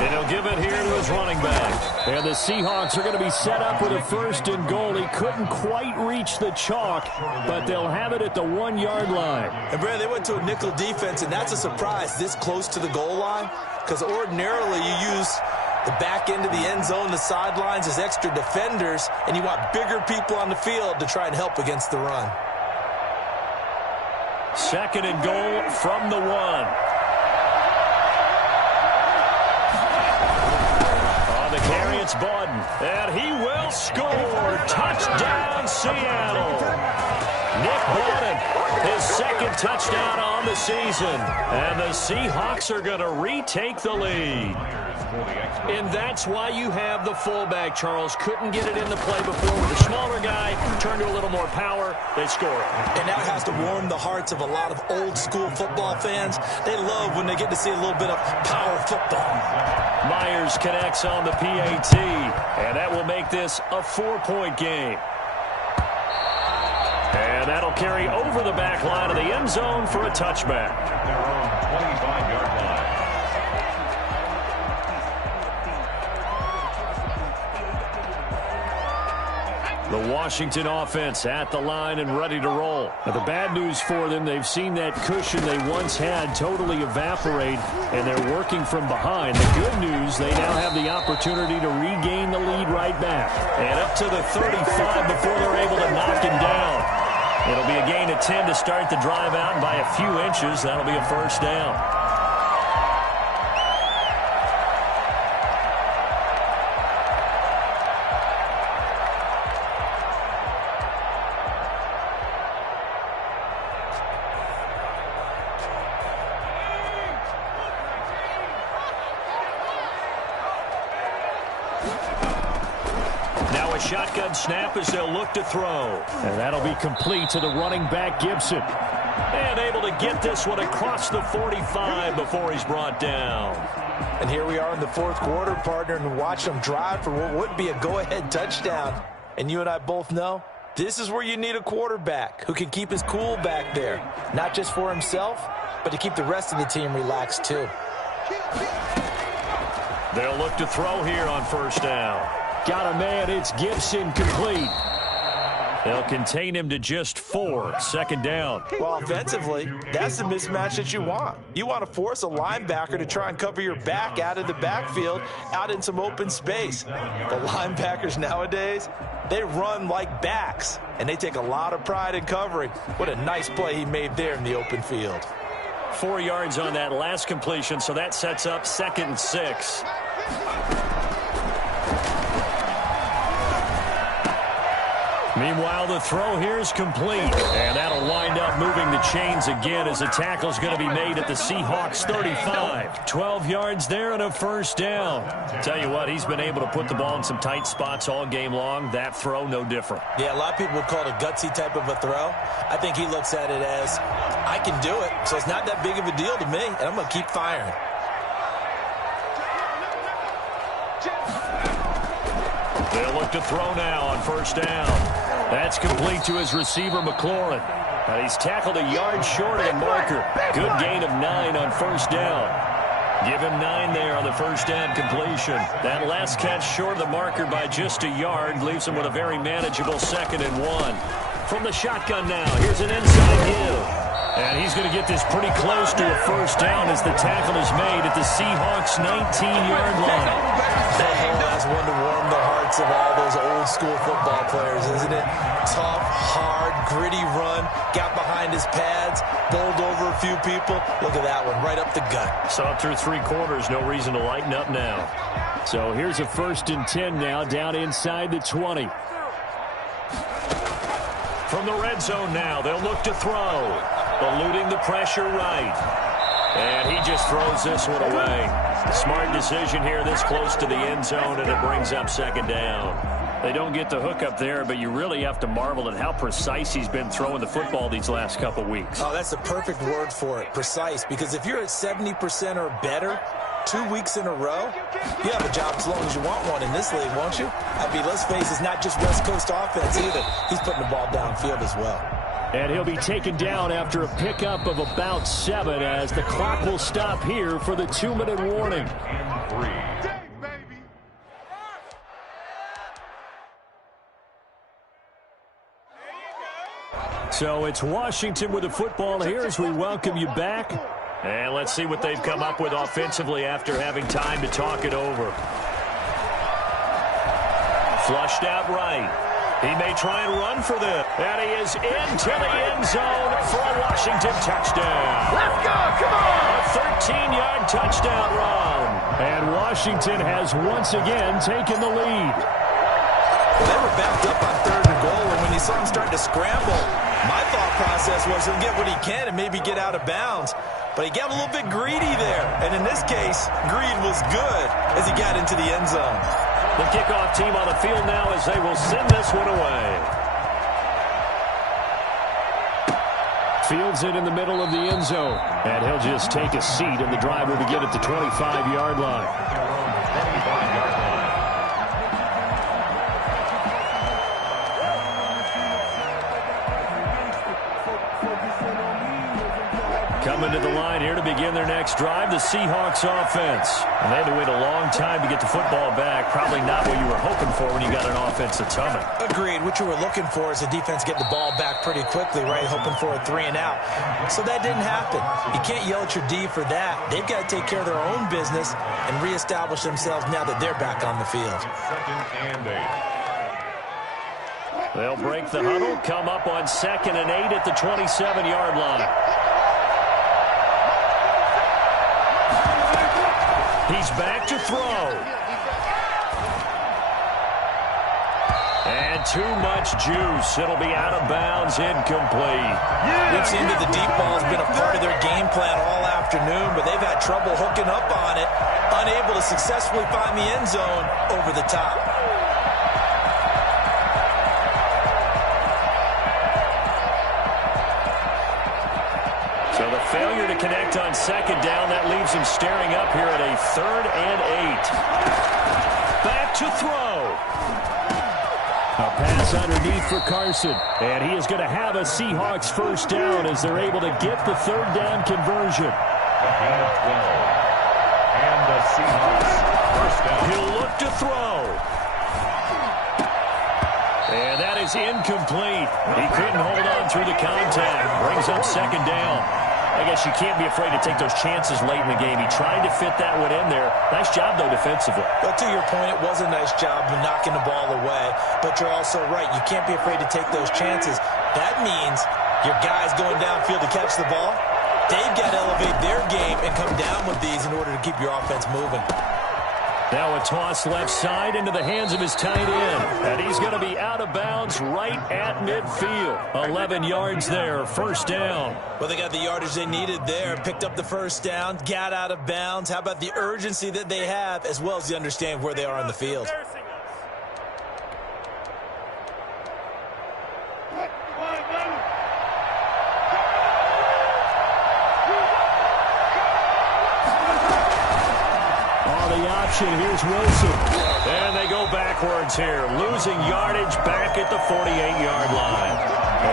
And he'll give it here to his running back. And the Seahawks are going to be set up with a 1st and goal. He couldn't quite reach the chalk, but they'll have it at the 1-yard line. And, Brad, they went to a nickel defense, and that's a surprise this close to the goal line, because ordinarily you use the back end of the end zone, the sidelines as extra defenders, and you want bigger people on the field to try and help against the run. 2nd and goal from the 1. Carry, it's Bawden, and he will score. Touchdown, Seattle. Nick Bawden, his 2nd touchdown on the season. And the Seahawks are going to retake the lead. And that's why you have the fullback, Charles. Couldn't get it in the play before with a smaller guy. Turned to a little more power. They score it. And that has to warm the hearts of a lot of old-school football fans. They love when they get to see a little bit of power football. Myers connects on the PAT, and that will make this a 4-point game. And that'll carry over the back line of the end zone for a touchback. They're on 25-yard line. The Washington offense at the line and ready to roll. Now, the bad news for them, they've seen that cushion they once had totally evaporate, and they're working from behind. The good news, they now have the opportunity to regain the lead right back. And up to the 35 before they're able to knock him down. It'll be a gain of 10 to start the drive out, and by a few inches, that'll be a 1st down. Shotgun snap as they'll look to throw. And that'll be complete to the running back, Gibson. And able to get this one across the 45 before he's brought down. And here we are in the 4th quarter, partner, and watch them drive for what would be a go-ahead touchdown. And you and I both know this is where you need a quarterback who can keep his cool back there. Not just for himself, but to keep the rest of the team relaxed too. They'll look to throw here on 1st down. Got a man, it's Gibson, complete. They'll contain him to just 4, 2nd down. Well, offensively, that's the mismatch that you want. You want to force a linebacker to try and cover your back out of the backfield, out in some open space. The linebackers nowadays, they run like backs, and they take a lot of pride in covering. What a nice play he made there in the open field. 4 yards on that last completion, so that sets up 2nd and 6. Meanwhile, the throw here is complete. And that'll wind up moving the chains again as the tackle's going to be made at the Seahawks 35. 12 yards there and a 1st down. Tell you what, he's been able to put the ball in some tight spots all game long. That throw, no different. Yeah, a lot of people would call it a gutsy type of a throw. I think he looks at it as, I can do it, so it's not that big of a deal to me, and I'm going to keep firing. They'll look to throw now on 1st down. That's complete to his receiver, McLaurin. But he's tackled a yard short of the marker. Good gain of 9 on 1st down. Give him 9 there on the 1st down completion. That last catch short of the marker by just a yard leaves him with a very manageable 2nd and 1. From the shotgun now, here's an inside give. And he's going to get this pretty close to a first down as the tackle is made at the Seahawks' 19-yard line. That's one to warm the hearts of all those old-school football players, isn't it? Tough, hard, gritty run, got behind his pads, bowled over a few people. Look at that one, right up the gut. Saw through 3 quarters, no reason to lighten up now. So here's a 1st and 10 now, down inside the 20. From the red zone now, they'll look to throw. Eluding the pressure right. And he just throws this one away. Smart decision here this close to the end zone, and it brings up 2nd down. They don't get the hook up there, but you really have to marvel at how precise he's been throwing the football these last couple weeks. Oh, that's the perfect word for it, precise, because if you're at 70% or better 2 weeks in a row, you have a job as long as you want one in this league, won't you? I mean, let's face it, it's not just West Coast offense either. He's putting the ball downfield as well. And he'll be taken down after a pickup of about 7 as the clock will stop here for the 2-minute warning. And 3. So it's Washington with the football here as we welcome you back. And let's see what they've come up with offensively after having time to talk it over. Flushed out right. He may try and run for this. And he is into the end zone for a Washington touchdown. Let's go, come on! A 13-yard touchdown run. And Washington has once again taken the lead. They were backed up on 3rd and goal, and when you saw him starting to scramble, my thought process was he'll get what he can and maybe get out of bounds. But he got a little bit greedy there. And in this case, greed was good as he got into the end zone. The kickoff team on the field now as they will send this one away. Fields it in the middle of the end zone. And he'll just take a seat, and the drive will begin at the 25-yard line. Coming to the line here to begin their next drive, the Seahawks offense. And they had to wait a long time to get the football back. Probably not what you were hoping for when you got an offense that's humming. Agreed. What you were looking for is the defense getting the ball back pretty quickly, right? Hoping for a 3 and out. So that didn't happen. You can't yell at your D for that. They've got to take care of their own business and reestablish themselves now that they're back on the field. 2nd and 8. They'll break the huddle, come up on 2nd and 8 at the 27-yard line. He's back to throw. And too much juice. It'll be out of bounds, incomplete. It seemed that the deep ball has been a part of their game plan all afternoon, but they've had trouble hooking up on it, unable to successfully find the end zone over the top. So the failure to connect on 2nd down, that leaves him staring up here at a 3rd and 8. Back to throw. A pass underneath for Carson. And he is going to have a Seahawks first down as they're able to get the 3rd down conversion. Gain of 12. And the Seahawks first down. He'll look to throw. And that is incomplete. He couldn't hold on through the contact. Brings up 2nd down. I guess you can't be afraid to take those chances late in the game. He tried to fit that one in there. Nice job, though, defensively. But to your point, it was a nice job of knocking the ball away. But you're also right. You can't be afraid to take those chances. That means your guys going downfield to catch the ball, they've got to elevate their game and come down with these in order to keep your offense moving. Now a toss left side into the hands of his tight end. And he's going to be out of bounds right at midfield. 11 yards there, first down. Well, they got the yardage they needed there. Picked up the first down, got out of bounds. How about the urgency that they have as well as the understanding where they are on the field? Here's Wilson. And they go backwards here. Losing yardage back at the 48-yard line.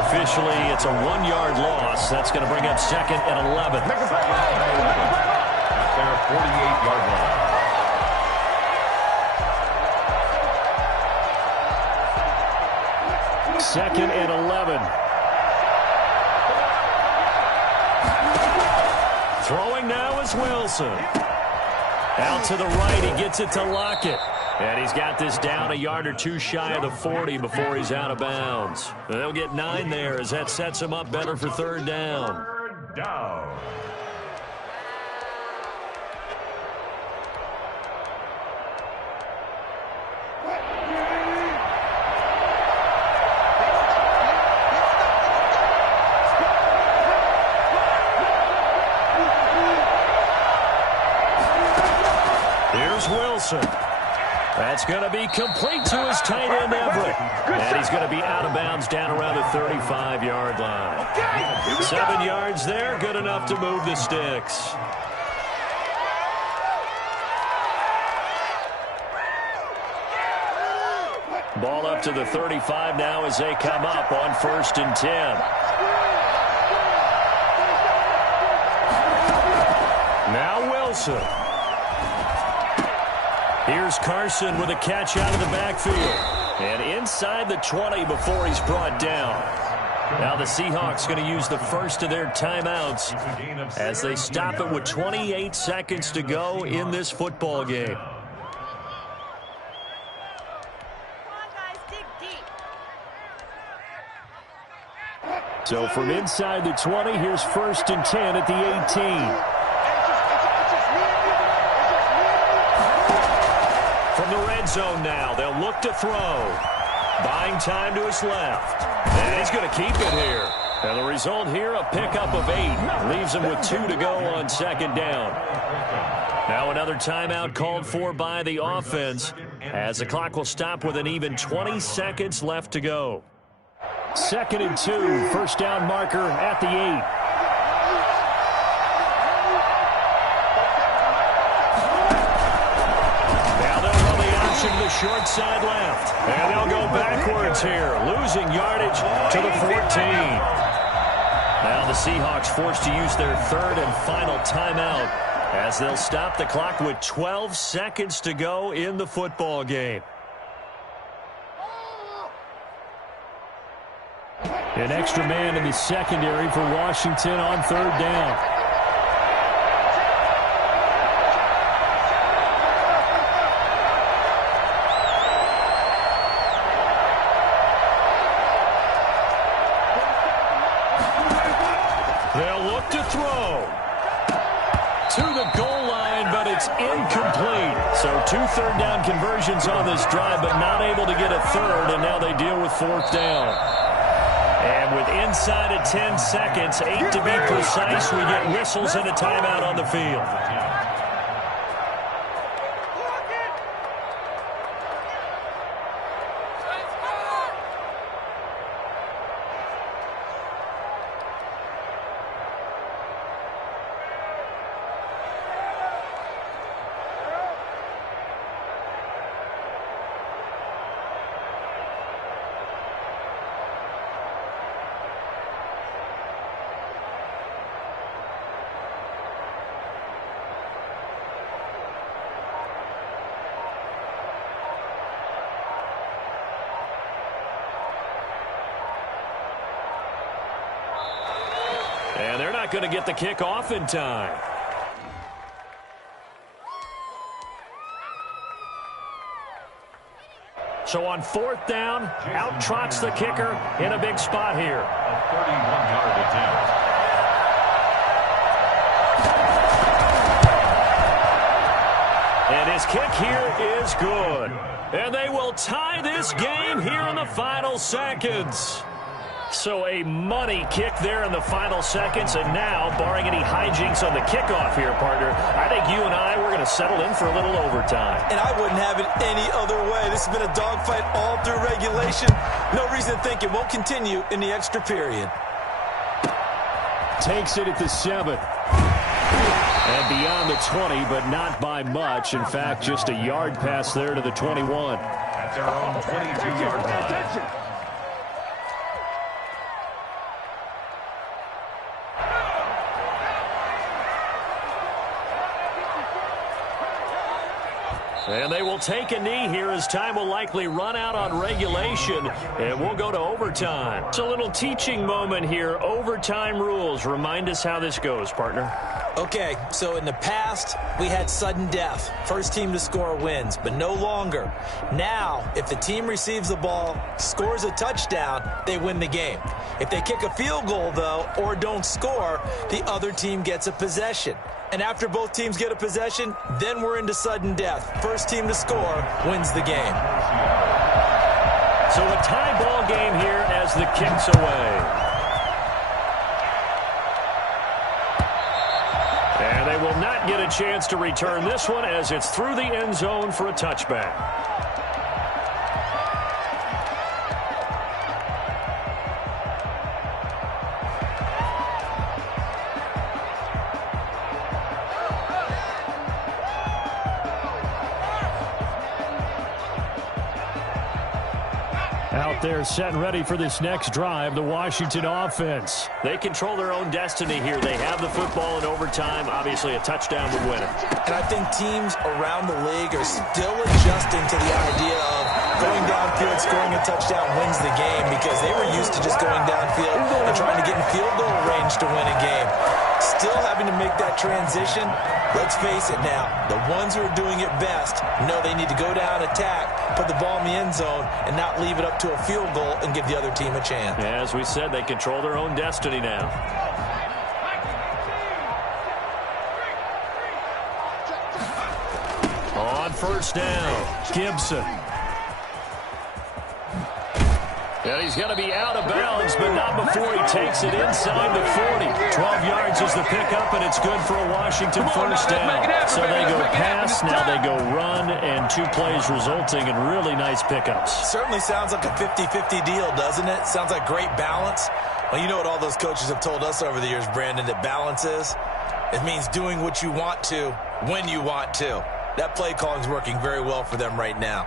Officially, it's a 1-yard loss. That's going to bring up 2nd and 11. At their 48-yard line. 2nd and 11. Throwing now is Wilson. Out to the right, he gets it to Lockett. And he's got this down a yard or two shy of the 40 before he's out of bounds. They'll get 9 there as that sets him up better for 3rd down. 3rd down. Here's Wilson. That's going to be complete to his tight end, Everett. And he's going to be out of bounds down around the 35-yard line. 7 yards there, good enough to move the sticks. Ball up to the 35 now as they come up on 1st and 10. Now Wilson. Here's Carson with a catch out of the backfield. And inside the 20 before he's brought down. Now the Seahawks going to use the first of their timeouts as they stop it with 28 seconds to go in this football game. So from inside the 20, here's 1st and 10 at the 18. From the red zone now, they'll look to throw. Buying time to his left. And he's going to keep it here. And the result here, a pickup of 8. Leaves him with 2 to go on 2nd down. Now another timeout called for by the offense as the clock will stop with an even 20 seconds left to go. 2nd and 2, 1st down marker at the 8. To the short side left. And they'll go backwards here, losing yardage to the 14. Now the Seahawks forced to use their 3rd and final timeout as they'll stop the clock with 12 seconds to go in the football game. An extra man in the secondary for Washington on 3rd down. So 2 third down conversions on this drive, but not able to get a 3rd, and now they deal with 4th down. And with inside of 10 seconds, 8 to be precise, we get whistles and a timeout on the field. And they're not going to get the kick off in time. So on 4th down, out trots the kicker in a big spot here. A 31-yard attempt. And his kick here is good. And they will tie this game here in the final seconds. So a money kick there in the final seconds, and now, barring any hijinks on the kickoff here, partner, I think you and I, we're going to settle in for a little overtime. And I wouldn't have it any other way. This has been a dogfight all through regulation. No reason to think it won't continue in the extra period. Takes it at the 7. And beyond the 20, but not by much. In fact, just a yard pass there to the 21. At their own 22-yard line. And they will take a knee here as time will likely run out on regulation, and we'll go to overtime. It's a little teaching moment here. Overtime rules. Remind us how this goes, partner. Okay, so in the past, we had sudden death. First team to score wins, but no longer. Now, if the team receives the ball, scores a touchdown, they win the game. If they kick a field goal, though, or don't score, the other team gets a possession. And after both teams get a possession, then we're into sudden death. First team to score wins the game. So a tie ball game here as the kick's away. And they will not get a chance to return this one as it's through the end zone for a touchback. Out there set and ready for this next drive, the Washington offense. They control their own destiny here. They have the football in overtime. Obviously, a touchdown would win it. And I think teams around the league are still adjusting to the idea of going downfield, scoring a touchdown wins the game, because they were used to just going downfield and trying to get in field goal range to win a game. Still having to make that transition. Let's face it now, the ones who are doing it best know they need to go down, attack, put the ball in the end zone, and not leave it up to a field goal and give the other team a chance. As we said, they control their own destiny now. On first down, Gibson. And he's going to be out of bounds, but not before he takes it inside the 40. 12 yards is the pickup, and it's good for a Washington first down. So they go pass, now they go run, and 2 plays resulting in really nice pickups. Certainly sounds like a 50-50 deal, doesn't it? Sounds like great balance. Well, you know what all those coaches have told us over the years, Brandon, that balance is? It means doing what you want to when you want to. That play calling is working very well for them right now.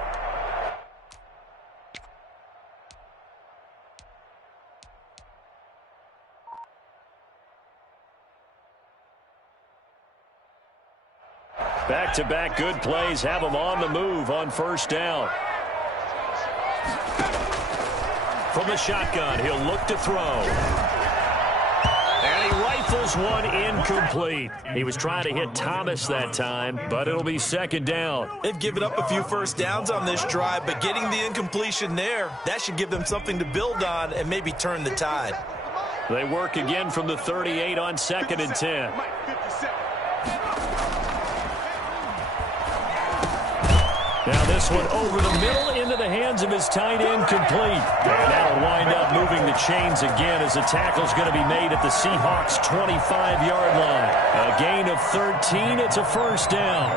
Back-to-back good plays have them on the move on first down. From the shotgun, he'll look to throw. And he rifles one incomplete. He was trying to hit Thomas that time, but it'll be second down. They've given up a few first downs on this drive, but getting the incompletion there, that should give them something to build on and maybe turn the tide. They work again from the 38 on 2nd and 10. Now this one over the middle into the hands of his tight end, complete. And that'll wind up moving the chains again as the tackle's going to be made at the Seahawks' 25-yard line. A gain of 13. It's a first down.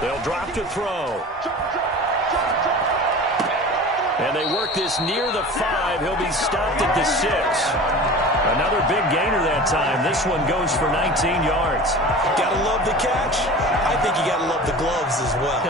They'll drop to throw. And they work this near the 5. He'll be stopped at the 6. Another big gainer that time. This one goes for 19 yards. Gotta love the catch. I think you gotta love the gloves as well.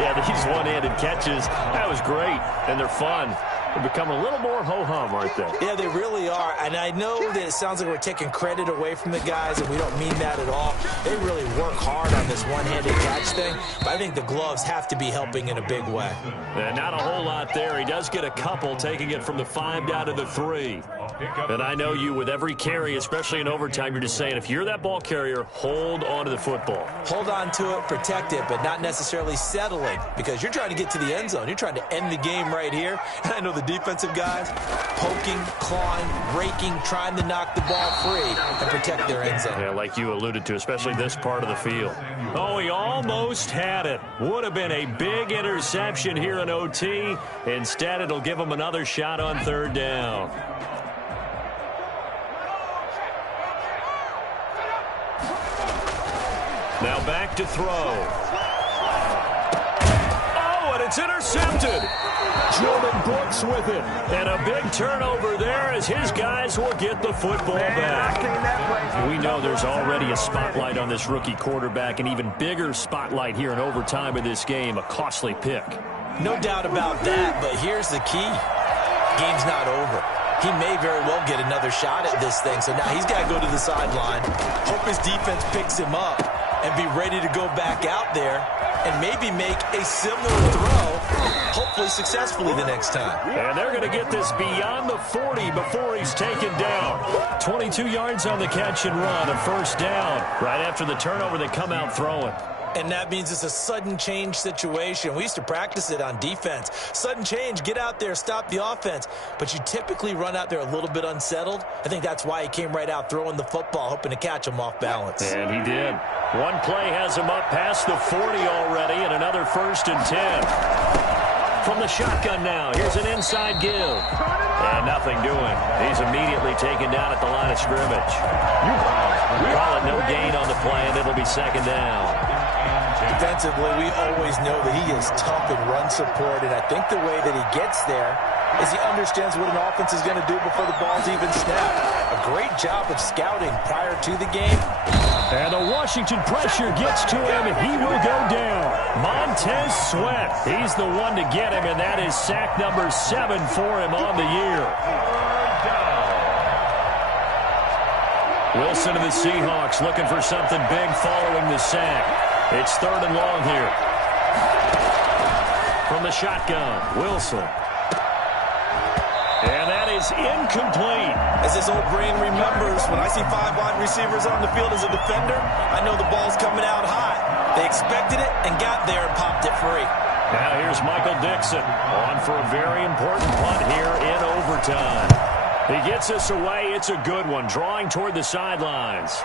Yeah, these one-handed catches, that was great, and they're fun. They become a little more ho-hum, aren't they? Yeah, they really are. And I know that it sounds like we're taking credit away from the guys, and we don't mean that at all. They really work hard on this one-handed catch thing, but I think the gloves have to be helping in a big way. And not a whole lot there. He does get a couple, taking it from the 5 down to the 3. And I know you, with every carry, especially in overtime, you're just saying, if you're that ball carrier, hold on to the football. Hold on to it, protect it, but not necessarily settling, because you're trying to get to the end zone. You're trying to end the game right here. And I know the defensive guys poking, clawing, raking, trying to knock the ball free and protect their end zone. Yeah, like you alluded to, especially this part of the field. Oh, he almost had it. Would have been a big interception here in OT. Instead, it'll give him another shot on 3rd down. Now back to throw. Oh, and it's intercepted. Jordan Brooks with it. And a big turnover there as his guys will get the football back. We know there's already a spotlight on this rookie quarterback, an even bigger spotlight here in overtime of this game, a costly pick. No doubt about that, but here's the key. Game's not over. he may very well get another shot at this thing. So now he's got to go to the sideline, hope his defense picks him up, and be ready to go back out there and maybe make a similar throw, hopefully successfully the next time. And they're going to get this beyond the 40 before he's taken down. 22 yards on the catch and run, a first down. Right after the turnover, they come out throwing. And that means it's a sudden change situation. We used to practice it on defense. Sudden change, get out there, stop the offense. But you typically run out there a little bit unsettled. I think that's why he came right out throwing the football, hoping to catch him off balance. And he did. One play has him up past the 40 already, and another 1st and 10. From the shotgun now, here's an inside give. And nothing doing. He's immediately taken down at the line of scrimmage. We call it no gain on the play, and it'll be 2nd down. Defensively, we always know that he is tough in run support, and I think the way that he gets there is he understands what an offense is going to do before the ball's even snapped. A great job of scouting prior to the game. And the Washington pressure gets to him, and he will go down. Montez Sweat, he's the one to get him, and that is sack number 7 for him on the year. Wilson of the Seahawks looking for something big following the sack. It's 3rd and long here. From the shotgun, Wilson. And that is incomplete. As this old brain remembers, when I see 5 wide receivers on the field as a defender, I know the ball's coming out high. They expected it and got there and popped it free. Now here's Michael Dixon on for a very important punt here in overtime. He gets us away. It's a good one, drawing toward the sidelines.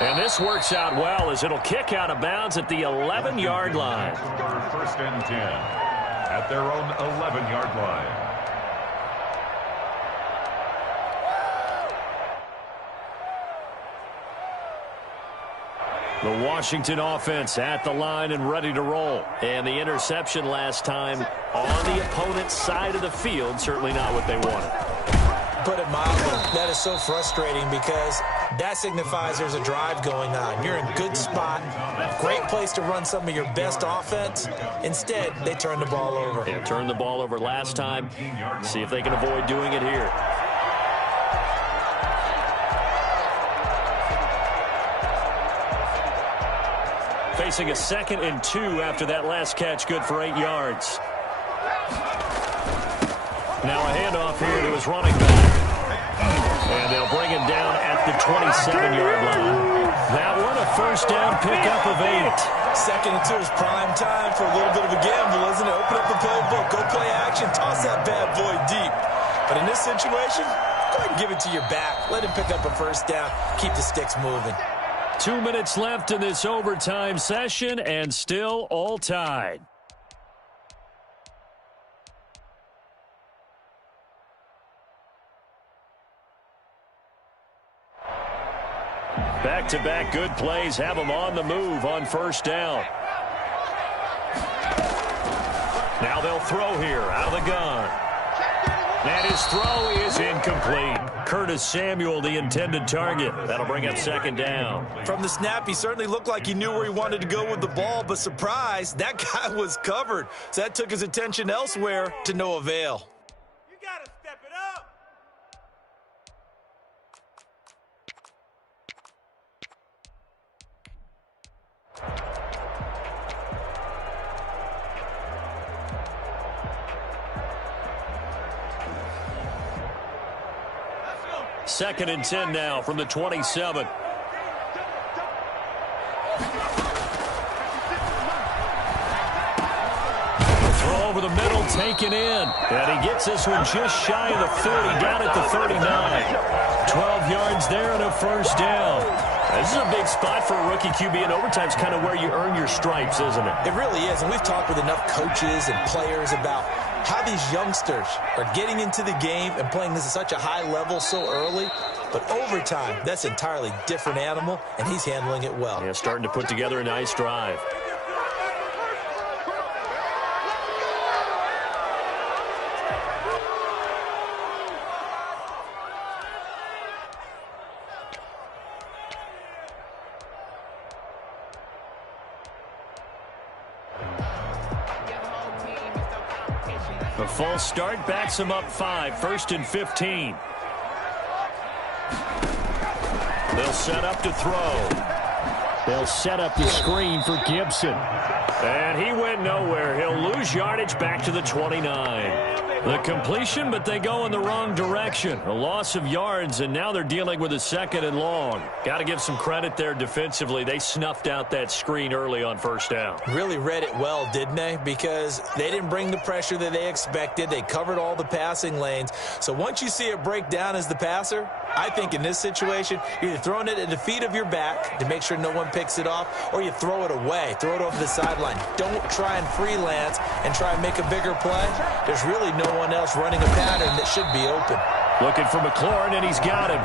And this works out well as it'll kick out of bounds at the 11-yard line. 1st and 10 at their own 11-yard line. The Washington offense at the line and ready to roll. And the interception last time on the opponent's side of the field, certainly not what they wanted. Put it mildly, that is so frustrating because that signifies there's a drive going on. You're in good spot, great place to run some of your best offense. Instead, they turn the ball over. They turned the ball over last time. See if they can avoid doing it here. Facing a 2nd and 2 after that last catch, good for 8 yards. Now a handoff here to his running back. And they'll bring him down at the 27-yard line. That one, a 1st down pickup of 8. 2nd and 2 is prime time for a little bit of a gamble, isn't it? Open up the playbook, go play action, toss that bad boy deep. But in this situation, go ahead and give it to your back. Let him pick up a 1st down, keep the sticks moving. 2 minutes left in this overtime session, and still all tied. Back-to-back good plays have them on the move on 1st down. Now they'll throw here out of the gun. And his throw is incomplete. Curtis Samuel, the intended target. That'll bring up 2nd down. From the snap, he certainly looked like he knew where he wanted to go with the ball, but surprise, that guy was covered. So that took his attention elsewhere to no avail. You got to step it up. Second and 10 now from the 27. Throw over the middle, taken in. And he gets this one just shy of the 30, down at the 39. 12 yards there and a 1st down. This is a big spot for a rookie QB, and overtime's kind of where you earn your stripes, isn't it? It really is, and we've talked with enough coaches and players about how these youngsters are getting into the game and playing this at such a high level so early. But overtime, that's an entirely different animal, and he's handling it well. Yeah, starting to put together a nice drive. The false start backs him up 5, 1st and 15. They'll set up to throw. They'll set up the screen for Gibson. And he went nowhere. He'll lose yardage back to the 29. The completion, but they go in the wrong direction. A loss of yards, and now they're dealing with a 2nd and long. Got to give some credit there defensively. They snuffed out that screen early on 1st down. Really read it well, didn't they? Because they didn't bring the pressure that they expected. They covered all the passing lanes. So once you see it break down as the passer, I think in this situation, you're either throwing it at the feet of your back to make sure no one picks it off, or you throw it away, throw it over the sideline. Don't try and freelance and try and make a bigger play. There's really no one else running a pattern that should be open. Looking for McLaurin, and he's got him.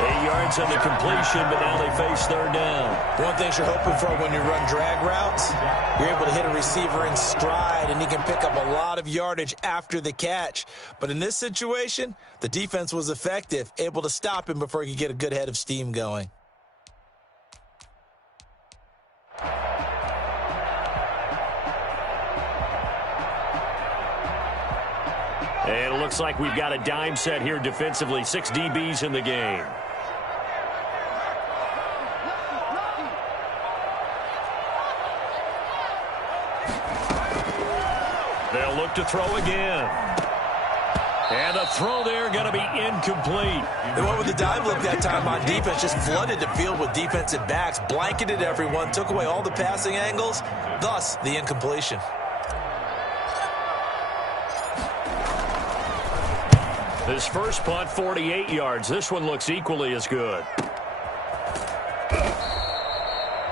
8 yards on the completion, but now they face 3rd down. One thing you're hoping for when you run drag routes, you're able to hit a receiver in stride, and he can pick up a lot of yardage after the catch. But in this situation, the defense was effective, able to stop him before he could get a good head of steam going. And it looks like we've got a dime set here defensively. 6 DBs in the game. They'll look to throw again. And the throw there going to be incomplete. They went with the dime look that time on defense, just flooded the field with defensive backs, blanketed everyone, took away all the passing angles, thus the incompletion. His first punt, 48 yards. This one looks equally as good.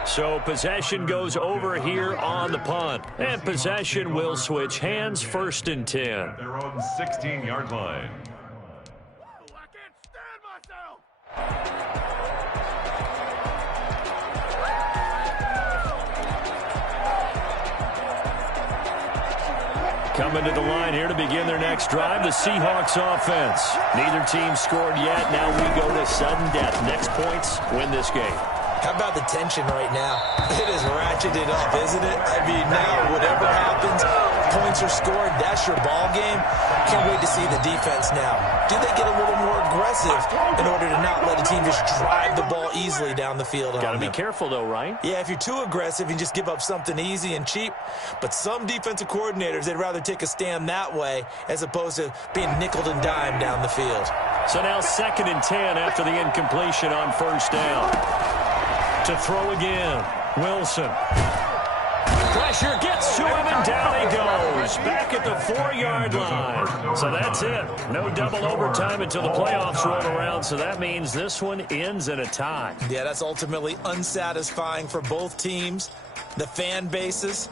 So possession goes over here on the punt. And possession will switch hands, 1st and 10. Their own 16-yard line. I can't stand myself. Coming to the line here to begin their next drive, the Seahawks offense. Neither team scored yet. Now we go to sudden death. Next points win this game. How about the tension right now? It is ratcheted up, isn't it? I mean, now whatever happens, points are scored, that's your ball game. Can't wait to see the defense now. Do they get a little more aggressive in order to not let a team just drive the ball easily down the field? Got to be careful, though, right? Yeah, if you're too aggressive, you just give up something easy and cheap. But some defensive coordinators, they'd rather take a stand that way as opposed to being nickeled and dimed down the field. So now 2nd and 10 after the incompletion on 1st down. To throw again, Wilson. Pressure gets to him, and down he goes. Back at the 4-yard line. So that's it. No double overtime until the playoffs roll around, so that means this one ends in a tie. Yeah, that's ultimately unsatisfying for both teams. The fan bases,